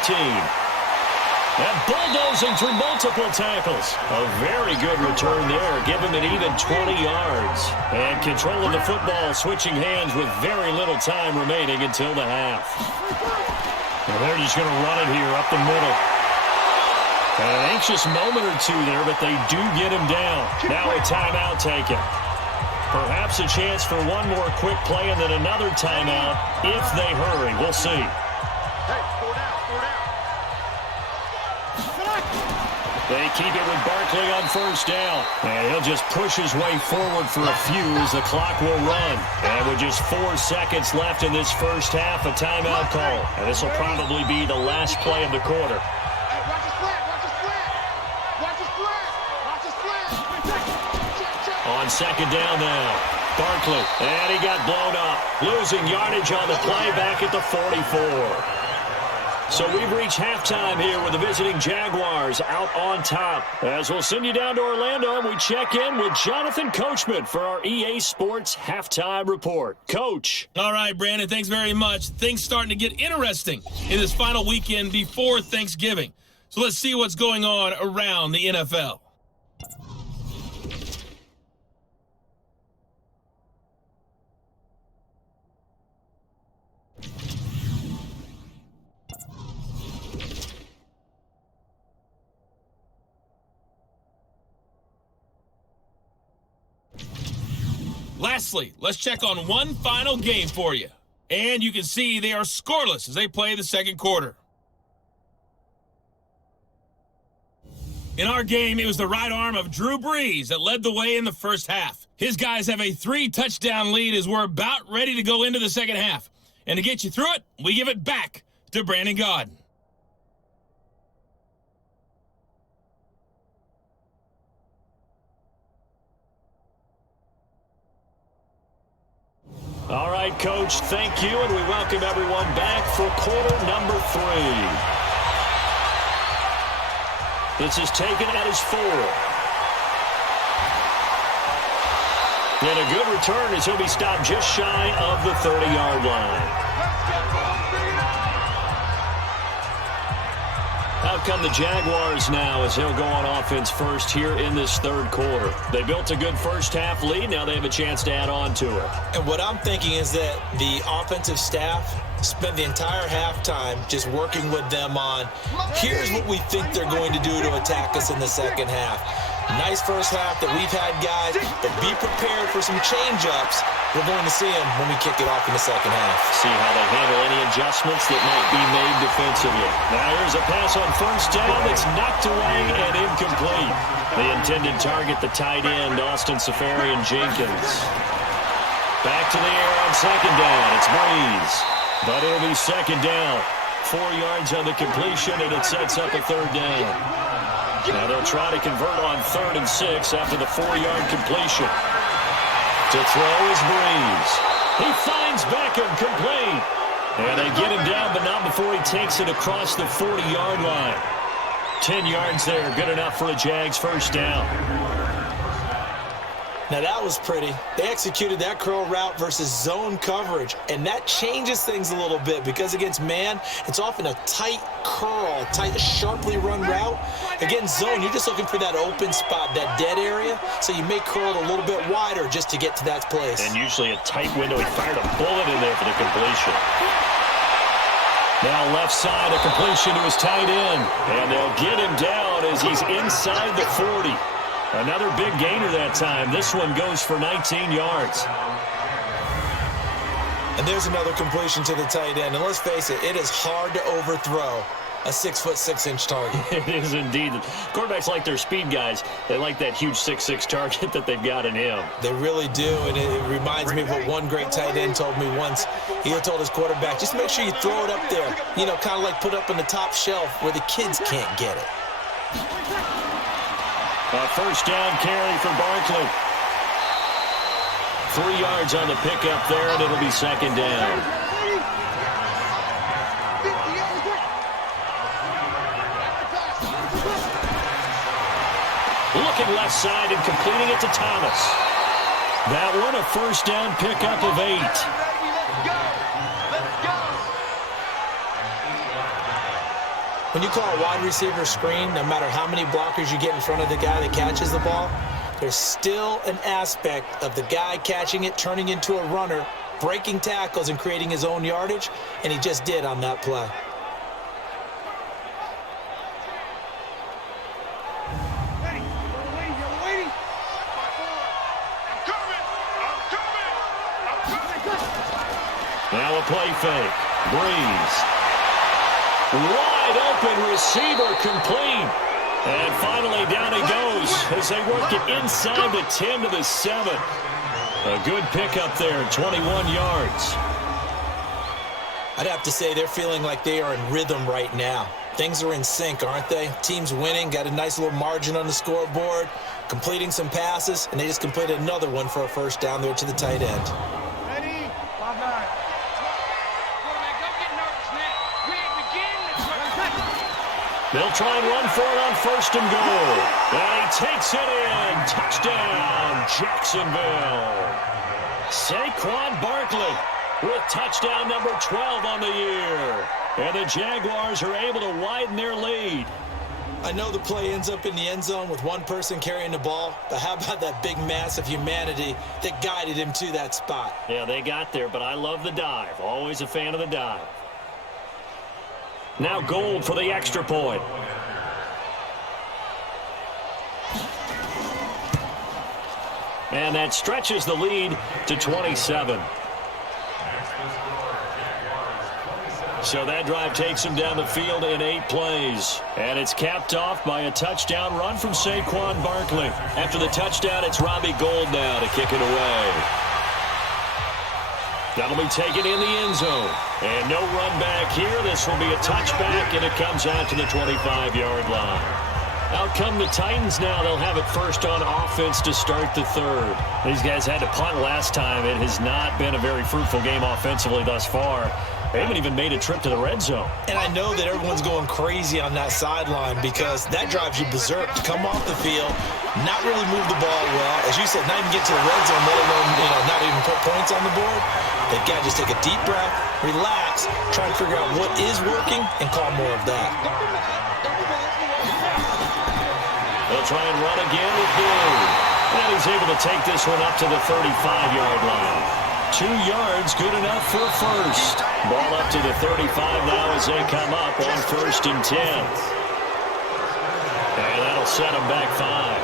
And bulldozing through multiple tackles. A very good return there. Give him an even 20 yards. And control of the football, switching hands with very little time remaining until the half. And they're just going to run it here up the middle. An anxious moment or two there, but they do get him down. Now a timeout taken. Perhaps a chance for one more quick play and then another timeout if they hurry. We'll see. They keep it with Barkley on first down. And he'll just push his way forward for a few as the clock will run. And with just 4 seconds left in this first half, a timeout call. And this will probably be the last play of the quarter. On second down now, Barkley, and he got blown up. Losing yardage on the play back at the 44. So we've reached halftime here with the visiting Jaguars out on top. As we'll send you down to Orlando, and we check in with Jonathan Coachman for our EA Sports Halftime Report. Coach. All right, Brandon, thanks very much. Things starting to get interesting in this final weekend before Thanksgiving. So let's see what's going on around the NFL. Lastly, let's check on one final game for you. And you can see they are scoreless as they play the second quarter. In our game, it was the right arm of Drew Brees that led the way in the first half. His guys have a 3-touchdown lead as we're about ready to go into the second half. And to get you through it, we give it back to Brandon Gaudin. All right, Coach, thank you, and we welcome everyone back for quarter number 3. This is taken at his 4. And a good return as he'll be stopped just shy of the 30-yard line. Out come the Jaguars now as he'll go on offense first here in this third quarter. They built a good first half lead. Now they have a chance to add on to it. And what I'm thinking is that the offensive staff spent the entire halftime just working with them on, here's what we think they're going to do to attack us in the second half. Nice first half that we've had, guys, but be prepared for some change-ups. We're going to see them when we kick it off in the second half. See how they handle any adjustments that might be made defensively. Now here's a pass on first down that's knocked away and incomplete. The intended target, the tight end, Austin Safarian-Jenkins. Back to the air on second down. It's Brees. But it'll be second down. 4 yards on the completion, and it sets up a third down. Now they'll try to convert on 3rd and 6 after the 4-yard completion. To throw is Brees. He finds Beckham complete. And they get him down, but not before he takes it across the 40-yard line. 10 yards there, good enough for a Jags first down. Now that was pretty. They executed that curl route versus zone coverage, and that changes things a little bit because against man, it's often a tight curl, tight, sharply run route. Against zone, you're just looking for that open spot, that dead area, so you may curl it a little bit wider just to get to that place. And usually a tight window. He fired a bullet in there for the completion. Now left side, a completion to his tight end, and they'll get him down as he's inside the 40. Another big gainer that time. This one goes for 19 yards. And there's another completion to the tight end. And let's face it, it is hard to overthrow a 6'6" target. It is indeed. Quarterbacks like their speed guys. They like that huge 6'6" target that they've got in him. They really do, and it reminds me of what one great tight end told me once. He told his quarterback, just make sure you throw it up there. You know, kind of like put up on the top shelf where the kids can't get it. A first down carry for Barkley. 3 yards on the pickup there, and it'll be second down. Looking left side and completing it to Thomas. That one, a first down pickup of 8. When you call a wide receiver screen, no matter how many blockers you get in front of the guy that catches the ball, there's still an aspect of the guy catching it, turning into a runner, breaking tackles and creating his own yardage, and he just did on that play. Now a play fake. Breeze. Wide open receiver complete. And finally down he goes as they work it inside the 10 to the 7. A good pickup there, 21 yards. I'd have to say they're feeling like they are in rhythm right now. Things are in sync, aren't they? Team's winning, got a nice little margin on the scoreboard, completing some passes, and they just completed another one for a first down there to the tight end. Ready? 5-9. They'll try and run for it on first and goal. And he takes it in. Touchdown, Jacksonville. Saquon Barkley with touchdown number 12 on the year. And the Jaguars are able to widen their lead. I know the play ends up in the end zone with one person carrying the ball, but how about that big mass of humanity that guided him to that spot? Yeah, they got there, but I love the dive. Always a fan of the dive. Now Gold for the extra point. And that stretches the lead to 27. So that drive takes him down the field in 8 plays. And it's capped off by a touchdown run from Saquon Barkley. After the touchdown, it's Robbie Gould now to kick it away. That'll be taken in the end zone. And no run back here. This will be a touchback, and it comes out to the 25-yard line. Out come the Titans now. They'll have it first on offense to start the third. These guys had to punt last time. It has not been a very fruitful game offensively thus far. They haven't even made a trip to the red zone. And I know that everyone's going crazy on that sideline because that drives you berserk to come off the field, not really move the ball well. As you said, not even get to the red zone, let alone, not even put points on the board. They've got to just take a deep breath, relax, try and figure out what is working, and call more of that. They'll try and run again with Blue. And he's able to take this one up to the 35-yard line. 2 yards, good enough for a first. Ball up to the 35 now as they come up on 1st and 10. And that'll set them back 5.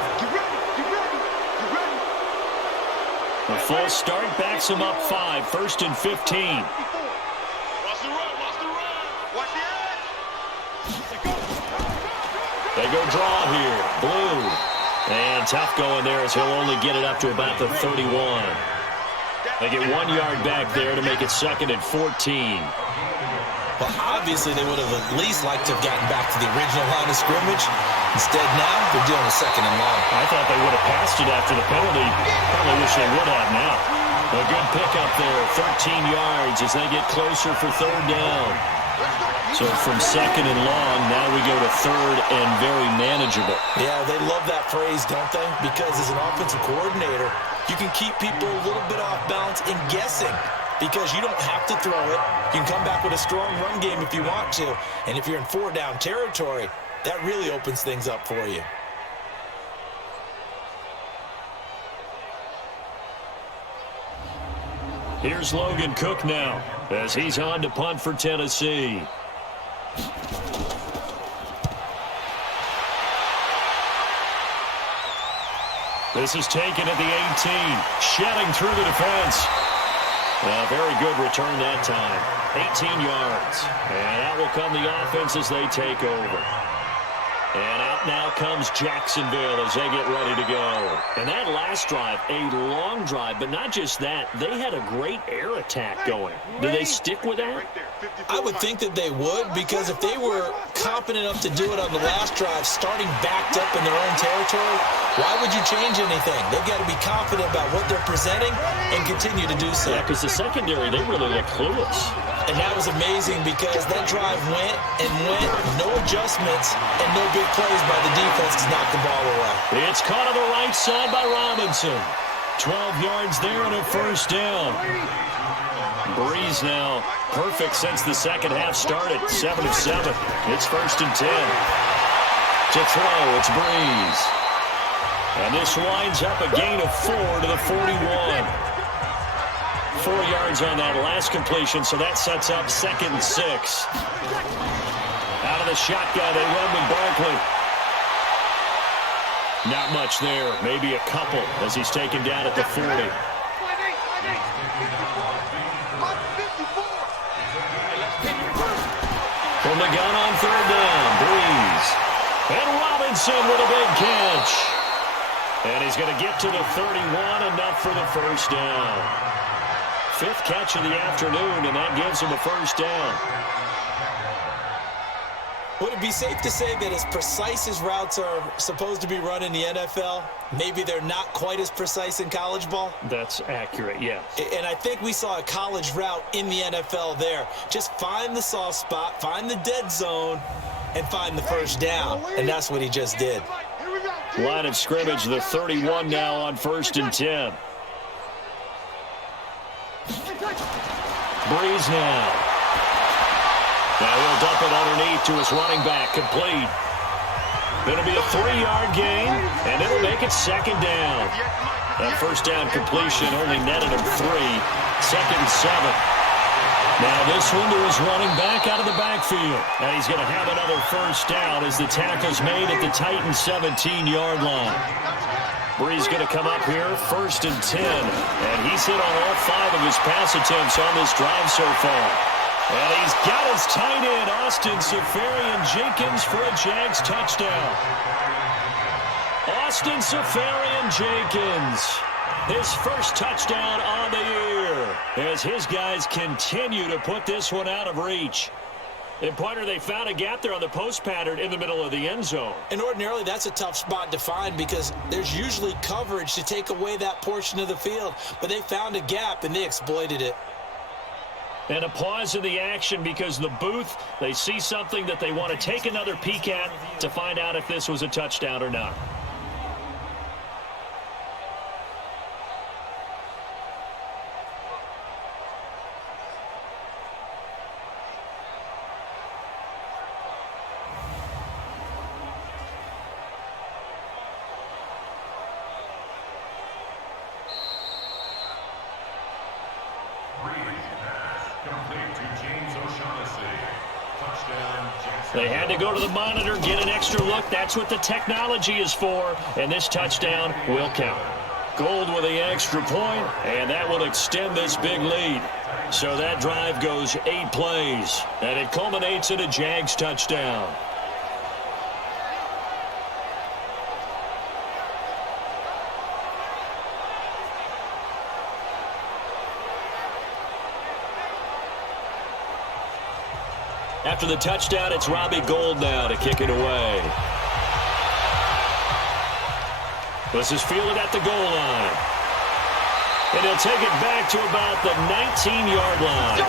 A full start backs them up 5, 1st and 15. Watch the run, watch the run. Watch the edge. They go draw here. Blue. And tough going there as he'll only get it up to about the 31. They get 1 yard back there to make it 2nd and 14. Well, obviously they would have at least liked to have gotten back to the original line of scrimmage. Instead, now they're dealing with 2nd and long. I thought they would have passed it after the penalty. Probably wish they would have now. A good pickup there, 13 yards as they get closer for 3rd down. So from 2nd and long, now we go to 3rd and very manageable. Yeah, they love that phrase, don't they? Because as an offensive coordinator, you can keep people a little bit off balance and guessing because you don't have to throw it. You can come back with a strong run game if you want to. And if you're in 4-down territory, that really opens things up for you. Here's Logan Cook now as he's on to punt for Tennessee. This is taken at the 18, shedding through the defense. A very good return that time, 18 yards. And out will come the offense as they take over. And out now comes Jacksonville as they get ready to go. And that last drive, a long drive, but not just that. They had a great air attack going. Do they stick with that? I would think that they would because if they were confident enough to do it on the last drive, starting backed up in their own territory, why would you change anything? They've got to be confident about what they're presenting and continue to do so. Yeah, because the secondary, they really look clueless. And that was amazing because that drive went and went, no adjustments, and no big plays by the defense to knock the ball away. It's caught on the right side by Robinson. 12 yards there and a first down. Breeze now perfect since the second half started. 7 of 7. It's 1st and 10. To throw, it's Breeze. And this winds up a gain of 4 to the 41. 4 yards on that last completion, so that sets up 2nd and 6. Out of the shotgun, they run with Barkley. Not much there, maybe a couple as he's taken down at the 40. From the gun on 3rd down, Breeze. And Robinson with a big catch. And he's going to get to the 31, enough for the 1st down. 5th catch of the afternoon, and that gives him a 1st down. Would it be safe to say that as precise as routes are supposed to be run in the NFL, maybe they're not quite as precise in college ball? That's accurate, yeah. And I think we saw a college route in the NFL there. Just find the soft spot, find the dead zone, and find the 1st down. And that's what he just did. Line of scrimmage, the 31 now on 1st and 10. Breeze now. Now he'll dump it underneath to his running back, complete. It'll be a 3-yard gain, and it'll make it 2nd down. That 1st down completion only netted him 3. 2nd and 7. Now this one to his running back out of the backfield. And he's going to have another 1st down as the tackle's made at the Titans' 17-yard line. Breeze going to come up here, 1st and 10. And he's hit on all 5 of his pass attempts on this drive so far. And he's got his tight end, Austin Seferian-Jenkins, for a Jags touchdown. Austin Seferian-Jenkins, his 1st touchdown on the year, as his guys continue to put this one out of reach. And, partner, they found a gap there on the post pattern in the middle of the end zone. And ordinarily, that's a tough spot to find because there's usually coverage to take away that portion of the field. But they found a gap, and they exploited it. And a pause in the action because the booth, they see something that they want to take another peek at to find out if this was a touchdown or not. They had to go to the monitor, get an extra look. That's what the technology is for, and this touchdown will count. Gold with the extra point, and that will extend this big lead. So that drive goes 8 plays, and it culminates in a Jags touchdown. After the touchdown, it's Robbie Gould now to kick it away. This is fielded at the goal line. And he'll take it back to about the 19-yard line.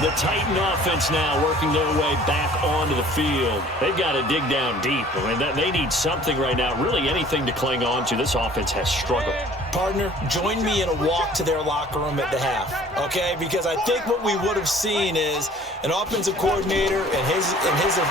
The Titan offense now working their way back onto the field. They've got to dig down deep. I mean, they need something right now, really anything to cling on to. This offense has struggled. Partner, join me in a walk to their locker room at the half, okay? Because I think what we would have seen is an offensive coordinator and his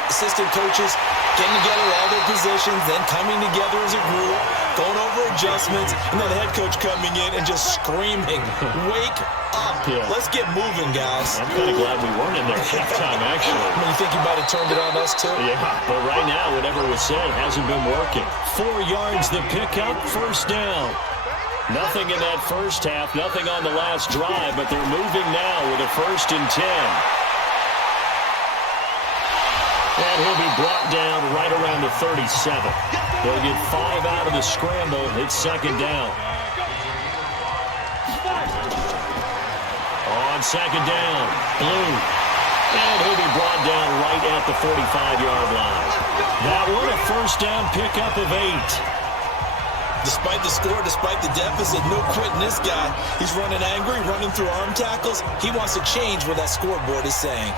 assistant coaches getting together all their positions, then coming together as a group, going over adjustments, and then the head coach coming in and just screaming, "Wake up. Yeah. Let's get moving, guys." I'm kind of glad we weren't in there at halftime, actually. I mean, you think you might have turned it on us, too? Yeah, but right now, whatever was said hasn't been working. 4 yards the pickup, 1st down. Nothing in that first half, nothing on the last drive, but they're moving now with a 1st and 10. And he'll be brought down right around the 37. They'll get 5 out of the scramble. It's 2nd down. On 2nd down, Blue. And he'll be brought down right at the 45-yard line. That one a 1st down pickup of 8. Despite the score, despite the deficit, no quitting this guy. He's running angry, running through arm tackles. He wants to change what that scoreboard is saying.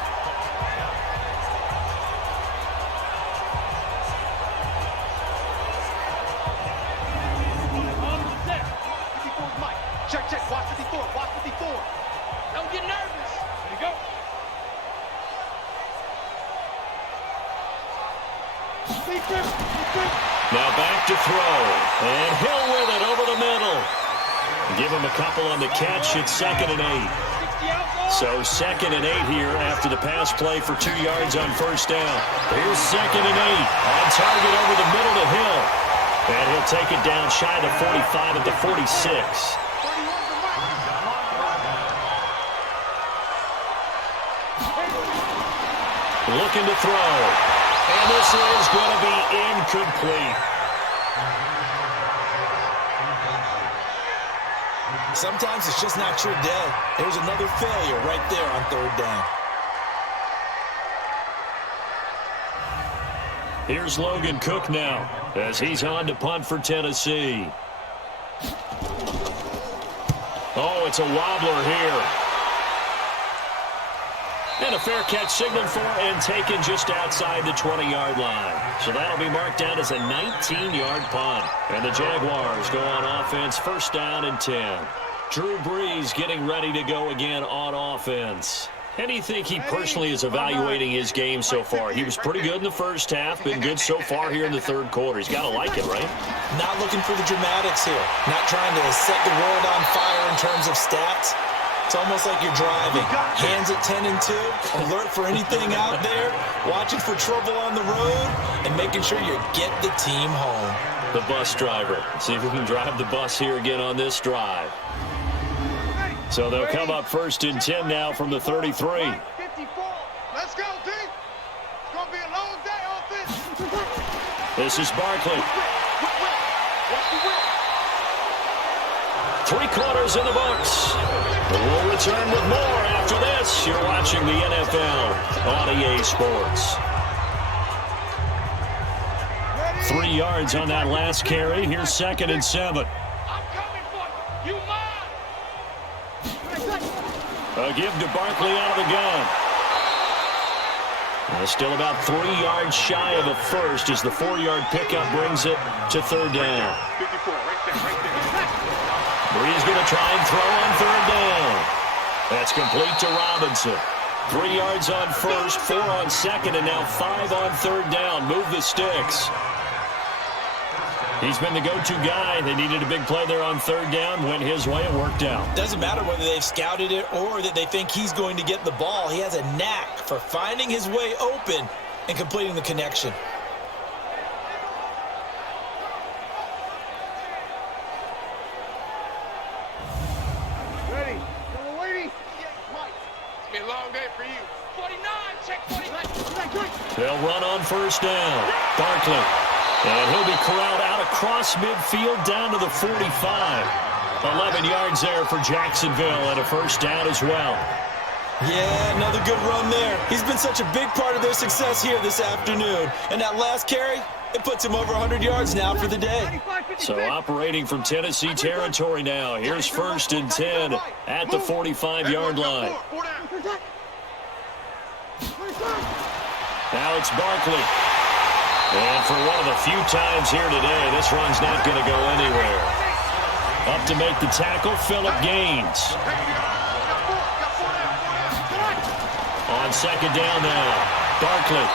Check, check. Watch 54. Watch 54. Don't get nervous. There you go. Now back to throw. And Hill with it over the middle. Give him a couple on the catch. It's 2nd and 8. So 2nd and 8 here after the pass play for 2 yards on first down. Here's 2nd and 8. On target over the middle to Hill. And he'll take it down shy of the 45 at the 46. Looking to throw. And this is going to be incomplete. Sometimes it's just not your day. There's another failure right there on 3rd down. Here's Logan Cook now as he's on to punt for Tennessee. Oh, it's a wobbler here. And a fair catch signaled for and taken just outside the 20-yard line. So that'll be marked down as a 19-yard punt. And the Jaguars go on offense, 1st down and 10. Drew Brees getting ready to go again on offense. How do you think he personally is evaluating his game so far? He was pretty good in the first half, been good so far here in the 3rd quarter. He's got to like it, right? Not looking for the dramatics here. Not trying to set the world on fire in terms of stats. It's almost like you're driving. Hands at 10 and 2, alert for anything out there, watching for trouble on the road, and making sure you get the team home. The bus driver. See if we can drive the bus here again on this drive. So they'll come up 1st and 10 now from the 33. 54. Let's go, D. It's going to be a long day offense. This is Barkley. 3 quarters in the books. We'll return with more after this. You're watching the NFL on EA Sports. 3 yards on that last carry. Here's 2nd and 7. I'm coming for you. You mine. A give to Barkley out of the gun. Still about 3 yards shy of a first as the 4-yard pickup brings it to 3rd down. 54, right there. Brees going to try and throw on 3rd down. That's complete to Robinson. 3 yards on 1st, 4 on 2nd, and now 5 on 3rd down. Move the sticks. He's been the go-to guy. They needed a big play there on 3rd down. Went his way. It worked out. Doesn't matter whether they've scouted it or that they think he's going to get the ball. He has a knack for finding his way open and completing the connection. Ready. Double waiting. It's been a long day for you. 49. Check 49. They'll run on 1st down. Barkley. And he'll be corralled out across midfield down to the 45. 11 yards there for Jacksonville and a 1st down as well. Yeah, another good run there. He's been such a big part of their success here this afternoon. And that last carry, it puts him over 100 yards now for the day. So operating from Tennessee territory now. Here's 1st and 10 at the 45-yard line. Now it's Barkley. And for one of the few times here today, this run's not going to go anywhere. Up to make the tackle, Phillip Gaines. On 2nd down now, Barkley.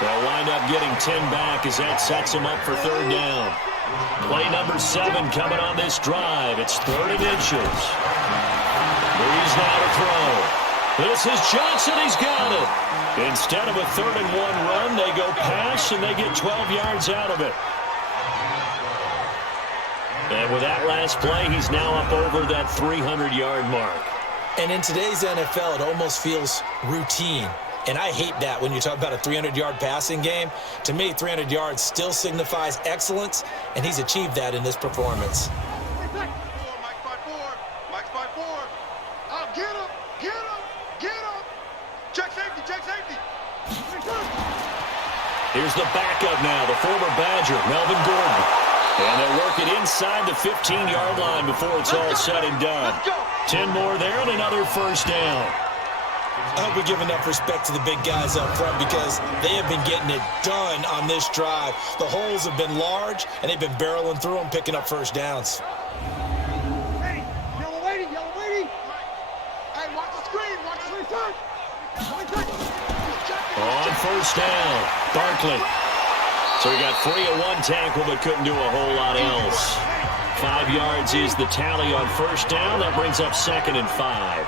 They'll wind up getting 10 back as that sets him up for 3rd down. Play number 7 coming on this drive. It's 3rd and inches. Brees now to throw. This is Johnson. He's got it. Instead of a 3rd and 1 run, they go pass, and they get 12 yards out of it. And with that last play, he's now up over that 300-yard mark. And in today's NFL, it almost feels routine. And I hate that when you talk about a 300-yard passing game. To me, 300 yards still signifies excellence, and he's achieved that in this performance. Mike's by 4. Mike's by 4. Oh, get him. Get him. Get him. Check safety. Check safety. Here's the backup now, the former Badger, Melvin Gordon. And they'll work it inside the 15-yard line before it's all said and done. 10 more there and another 1st down. I hope we give enough respect to the big guys up front because they have been getting it done on this drive. The holes have been large, and they've been barreling through them, picking up 1st downs. Ready. On first down, Barkley. So he got free of one tackle but couldn't do a whole lot else. 5 yards is the tally on first down. That brings up 2nd and 5.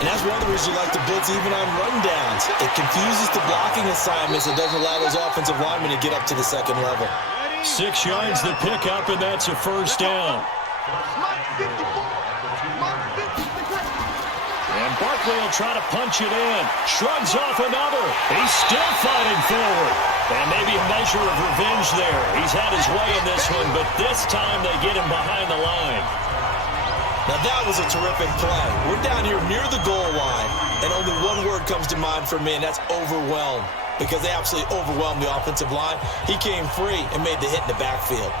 And that's one of the reasons you like to blitz even on rundowns. It confuses the blocking assignments. It doesn't allow those offensive linemen to get up to the second level. 6 yards the pickup, and that's a first down. And Barkley will try to punch it in. Shrugs off another. He's still fighting forward. And maybe a measure of revenge there. He's had his way in this one, but this time they get him behind the line. Now that was a terrific play. We're down here near the goal line, and only one word comes to mind for me, and that's overwhelmed. Because they absolutely overwhelmed the offensive line. He came free and made the hit in the backfield.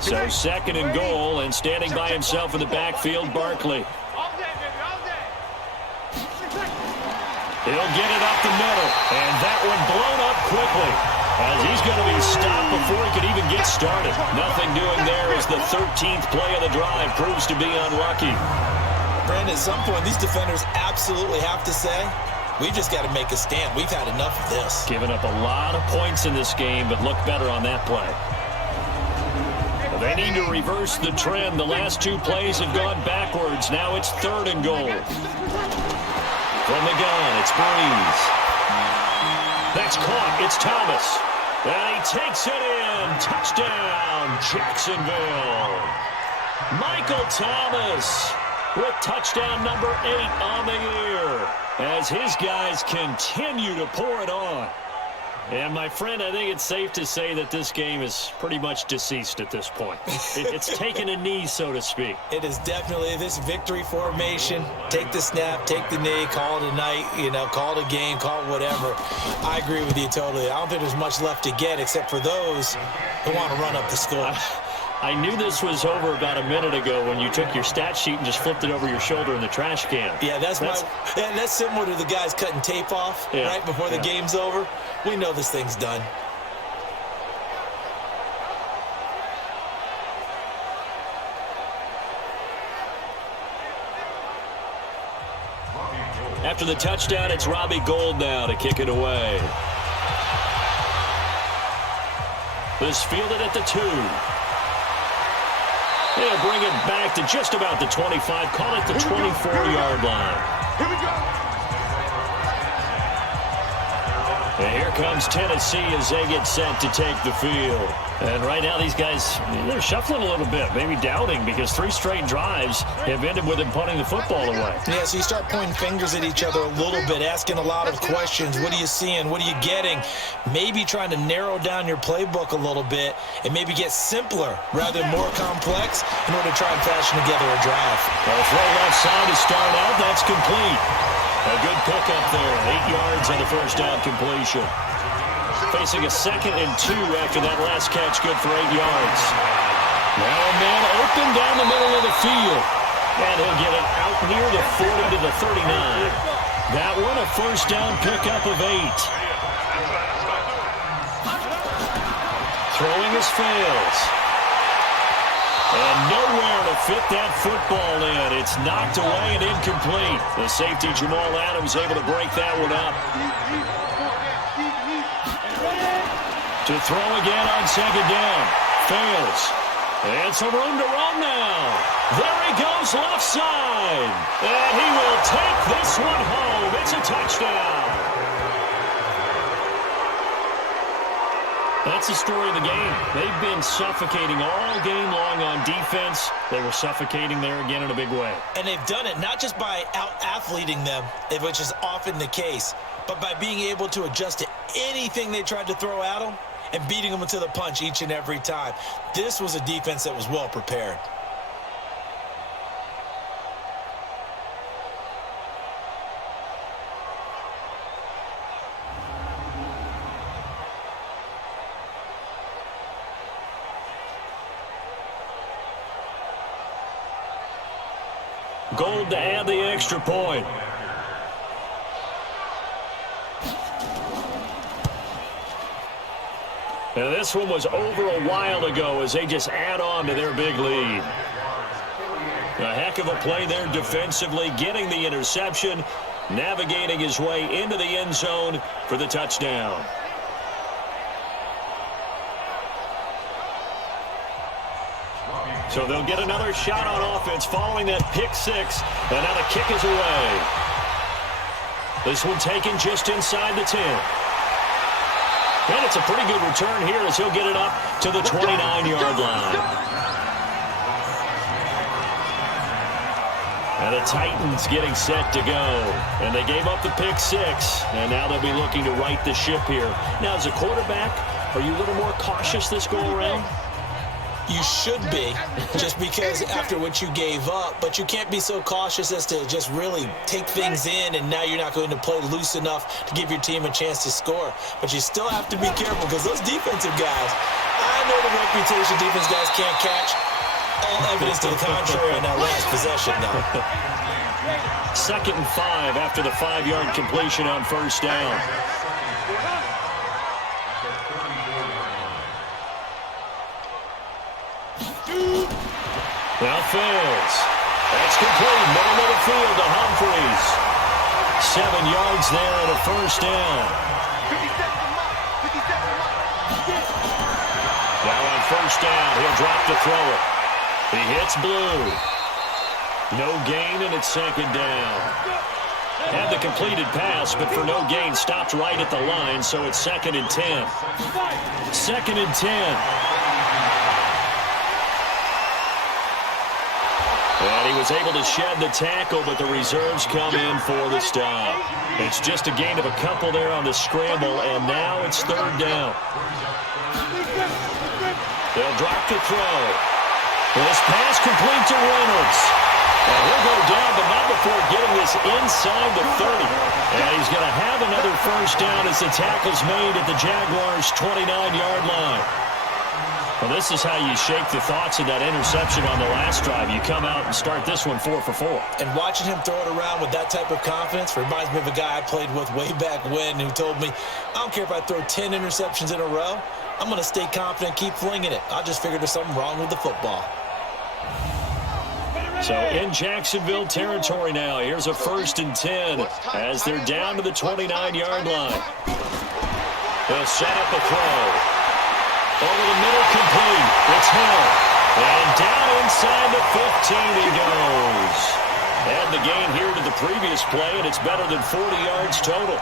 So 2nd and goal, and standing by himself in the backfield, Barkley. All day, baby, all day. He'll get it up the middle, and that one blown up quickly, as he's going to be stopped before he could even get started. Nothing doing there as the 13th play of the drive proves to be unlucky. Brandon, at some point, these defenders absolutely have to say, we've just got to make a stand. We've had enough of this. Given up a lot of points in this game, but looked better on that play. They need to reverse the trend. The last 2 plays have gone backwards. Now it's 3rd and goal. From the gun, it's Breeze. That's caught. It's Thomas. And he takes it in. Touchdown, Jacksonville. Michael Thomas with touchdown number 8 on the year as his guys continue to pour it on. And, my friend, I think it's safe to say that this game is pretty much deceased at this point. It's taken a knee, so to speak. It is definitely this victory formation. Take the snap, take the knee, call it a night, call it a game, call it whatever. I agree with you totally. I don't think there's much left to get except for those who want to run up the score. I knew this was over about a minute ago when you took your stat sheet and just flipped it over your shoulder in the trash can. Yeah, that's similar to the guys cutting tape off right before the game's over. We know this thing's done. After the touchdown, it's Robbie Gould now to kick it away. This fielded at the 2. They'll bring it back to just about the 25, call it the 24-yard line. Here we go. And here comes Tennessee as they get set to take the field. And right now these guys, they're shuffling a little bit, maybe doubting, because 3 straight drives have ended with them punting the football away. Yeah, so you start pointing fingers at each other a little bit, asking a lot of questions. What are you seeing? What are you getting? Maybe trying to narrow down your playbook a little bit and maybe get simpler rather than more complex in order to try and fashion together a drive. Well, throw left side to start out. That's complete. A good pickup there. 8 yards on the first down completion. Facing a 2nd and 2 after that last catch, good for 8 yards. Now a man open down the middle of the field. And he'll get it out near the 40 to the 39. That one a first down pickup of 8. Throwing his fails. And nowhere to fit that football in. It's knocked away and incomplete. The safety, Jamal Adams, able to break that one up. To throw again on 2nd down. Fails. And some room to run now. There he goes left side. And he will take this one home. It's a touchdown. That's the story of the game. They've been suffocating all game long on defense. They were suffocating there again in a big way. And they've done it not just by out-athleting them, which is often the case, but by being able to adjust to anything they tried to throw at them and beating them to the punch each and every time. This was a defense that was well prepared. Gould to add the extra point. And this one was over a while ago as they just add on to their big lead. A heck of a play there defensively, getting the interception, navigating his way into the end zone for the touchdown. So they'll get another shot on offense following that pick six, and now the kick is away. This one taken just inside the 10. And it's a pretty good return here as he'll get it up to the 29-yard line. And the Titans getting set to go. And they gave up the pick six, and now they'll be looking to right the ship here. Now, as a quarterback, are you a little more cautious this go-around? You should be, just because after what you gave up, but you can't be so cautious as to just really take things in, and now you're not going to play loose enough to give your team a chance to score. But you still have to be careful because those defensive guys, I know the reputation defense guys can't catch. All evidence to the contrary on that last possession, though. 2nd and 5 after the 5-yard completion on first down. Now fails. That's complete. Middle of the field to Humphreys. 7 yards there and a first down. Now on first down, he'll drop to throw it. He hits Blue. No gain, and it's 2nd down. Had the completed pass, but for no gain, stopped right at the line, so it's 2nd and 10. 2nd and 10. And he was able to shed the tackle, but the reserves come in for the stop. It's just a gain of a couple there on the scramble, and now it's 3rd down. They'll drop to throw. This pass complete to Reynolds. And he'll go down, but not before getting this inside the 30. And he's going to have another first down as the tackle's made at the Jaguars' 29-yard line. Well, this is how you shake the thoughts of that interception on the last drive. You come out and start this one 4 for 4. And watching him throw it around with that type of confidence reminds me of a guy I played with way back when who told me, I don't care if I throw 10 interceptions in a row. I'm going to stay confident, keep flinging it. I just figured there's something wrong with the football. So in Jacksonville territory now, here's a 1st and 10 as they're down to the 29-yard line. They'll set up a throw. Over the middle, complete. It's Hill. And down inside the 15 he goes. Add the gain here to the previous play, and it's better than 40 yards total.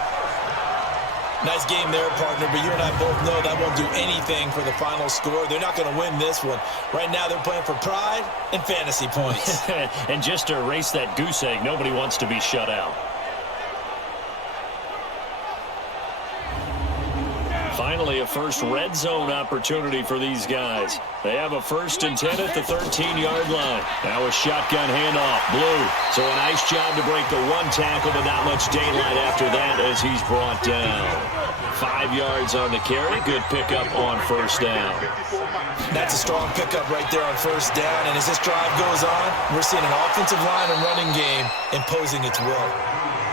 Nice game there, partner, but you and I both know that won't do anything for the final score. They're not going to win this one. Right now they're playing for pride and fantasy points. And just to erase that goose egg, nobody wants to be shut out. Finally, a first red zone opportunity for these guys. They have a 1st and 10 at the 13-yard line. Now a shotgun handoff. Blue. So a nice job to break the one tackle, but not much daylight after that as he's brought down. 5 yards on the carry. Good pickup on first down. That's a strong pickup right there on first down. And as this drive goes on, we're seeing an offensive line and running game imposing its will.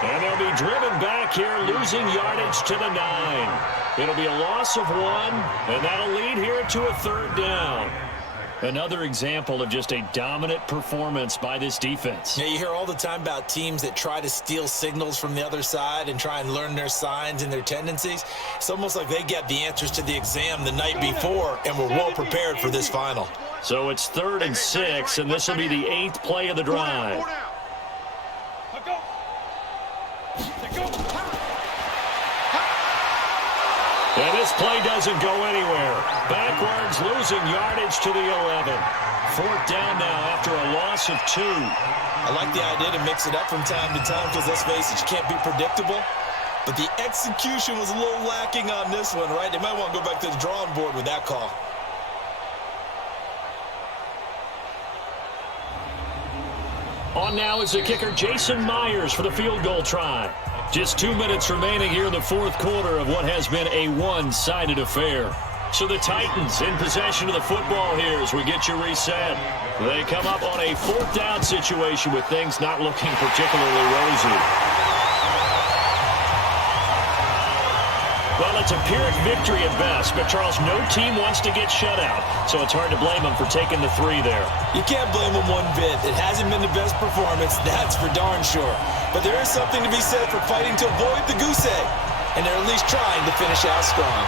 And they'll be driven back here, losing yardage to the 9. It'll be a loss of 1, and that'll lead here to a 3rd down. Another example of just a dominant performance by this defense. Yeah, you hear all the time about teams that try to steal signals from the other side and try and learn their signs and their tendencies. It's almost like they get the answers to the exam the night before and were well prepared for this final. So it's 3rd and 6, and this will be the 8th play of the drive. And this play doesn't go anywhere. Backwards, losing yardage to the 11. 4th down now after a loss of 2. I like the idea to mix it up from time to time because, let's face it, you can't be predictable. But the execution was a little lacking on this one, right? They might want to go back to the drawing board with that call. On now is the kicker, Jason Myers, for the field goal try. Just 2 minutes remaining here in the 4th quarter of what has been a one-sided affair. So the Titans in possession of the football here as we get you reset. They come up on a 4th down situation with things not looking particularly rosy. Well, it's a Pyrrhic victory at best, but Charles, no team wants to get shut out, so it's hard to blame them for taking the 3 there. You can't blame them one bit. It hasn't been the best performance, that's for darn sure. But there is something to be said for fighting to avoid the goose egg, and they're at least trying to finish out strong.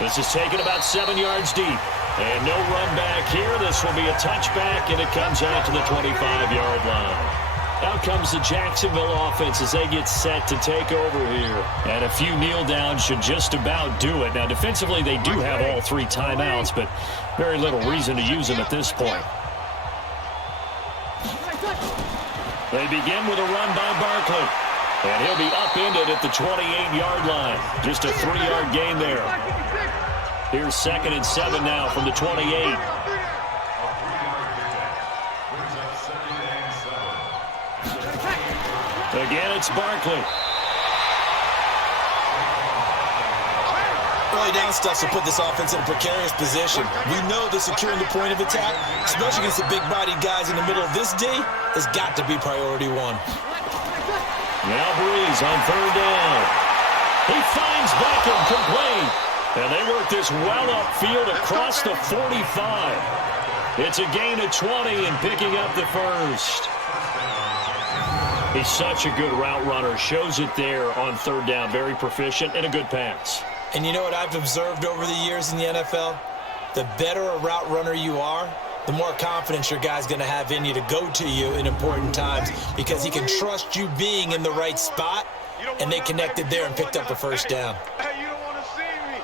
This is taken about 7 yards deep, and no run back here. This will be a touchback, and it comes out to the 25-yard line. Out comes the Jacksonville offense as they get set to take over here. And a few kneel downs should just about do it. Now, defensively, they do have all 3 timeouts, but very little reason to use them at this point. They begin with a run by Barkley. And he'll be upended at the 28-yard line. Just a 3-yard gain there. Here's 2nd and 7 now from the 28. Again, it's Barkley. Early down stuff will put this offense in a precarious position. We know that securing the point of attack, especially against the big-bodied guys in the middle of this D, has got to be priority 1. Now Breeze on 3rd down. He finds Beckham complete. And they work this well upfield across the 45. It's a gain of 20 and picking up the first. He's such a good route runner. Shows it there on 3rd down. Very proficient and a good pass. And you know what I've observed over the years in the NFL? The better a route runner you are, the more confidence your guy's going to have in you to go to you in important times because he can trust you being in the right spot, and they connected there and picked up a first down. Hey, you don't want to see me.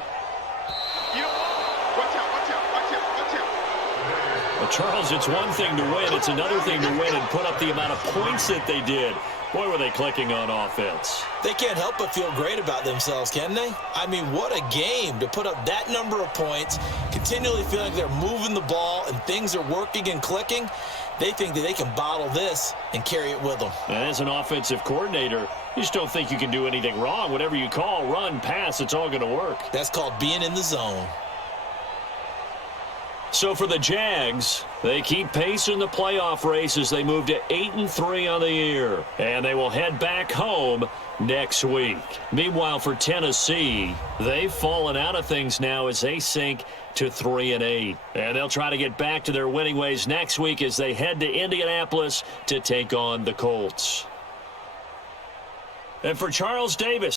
You don't want. Watch out, watch out, watch out, watch out. Well, Charles, it's one thing to win. It's another thing to win and put up the amount of points that they did. Boy, were they clicking on offense. They can't help but feel great about themselves, can they? I mean, what a game to put up that number of points, continually feeling like they're moving the ball and things are working and clicking. They think that they can bottle this and carry it with them. And as an offensive coordinator, you just don't think you can do anything wrong. Whatever you call, run, pass, it's all going to work. That's called being in the zone. So for the Jags, they keep pace in the playoff race as they move to 8-3 on the year. And they will head back home next week. Meanwhile, for Tennessee, they've fallen out of things now as they sink to 3-8. And they'll try to get back to their winning ways next week as they head to Indianapolis to take on the Colts. And for Charles Davis,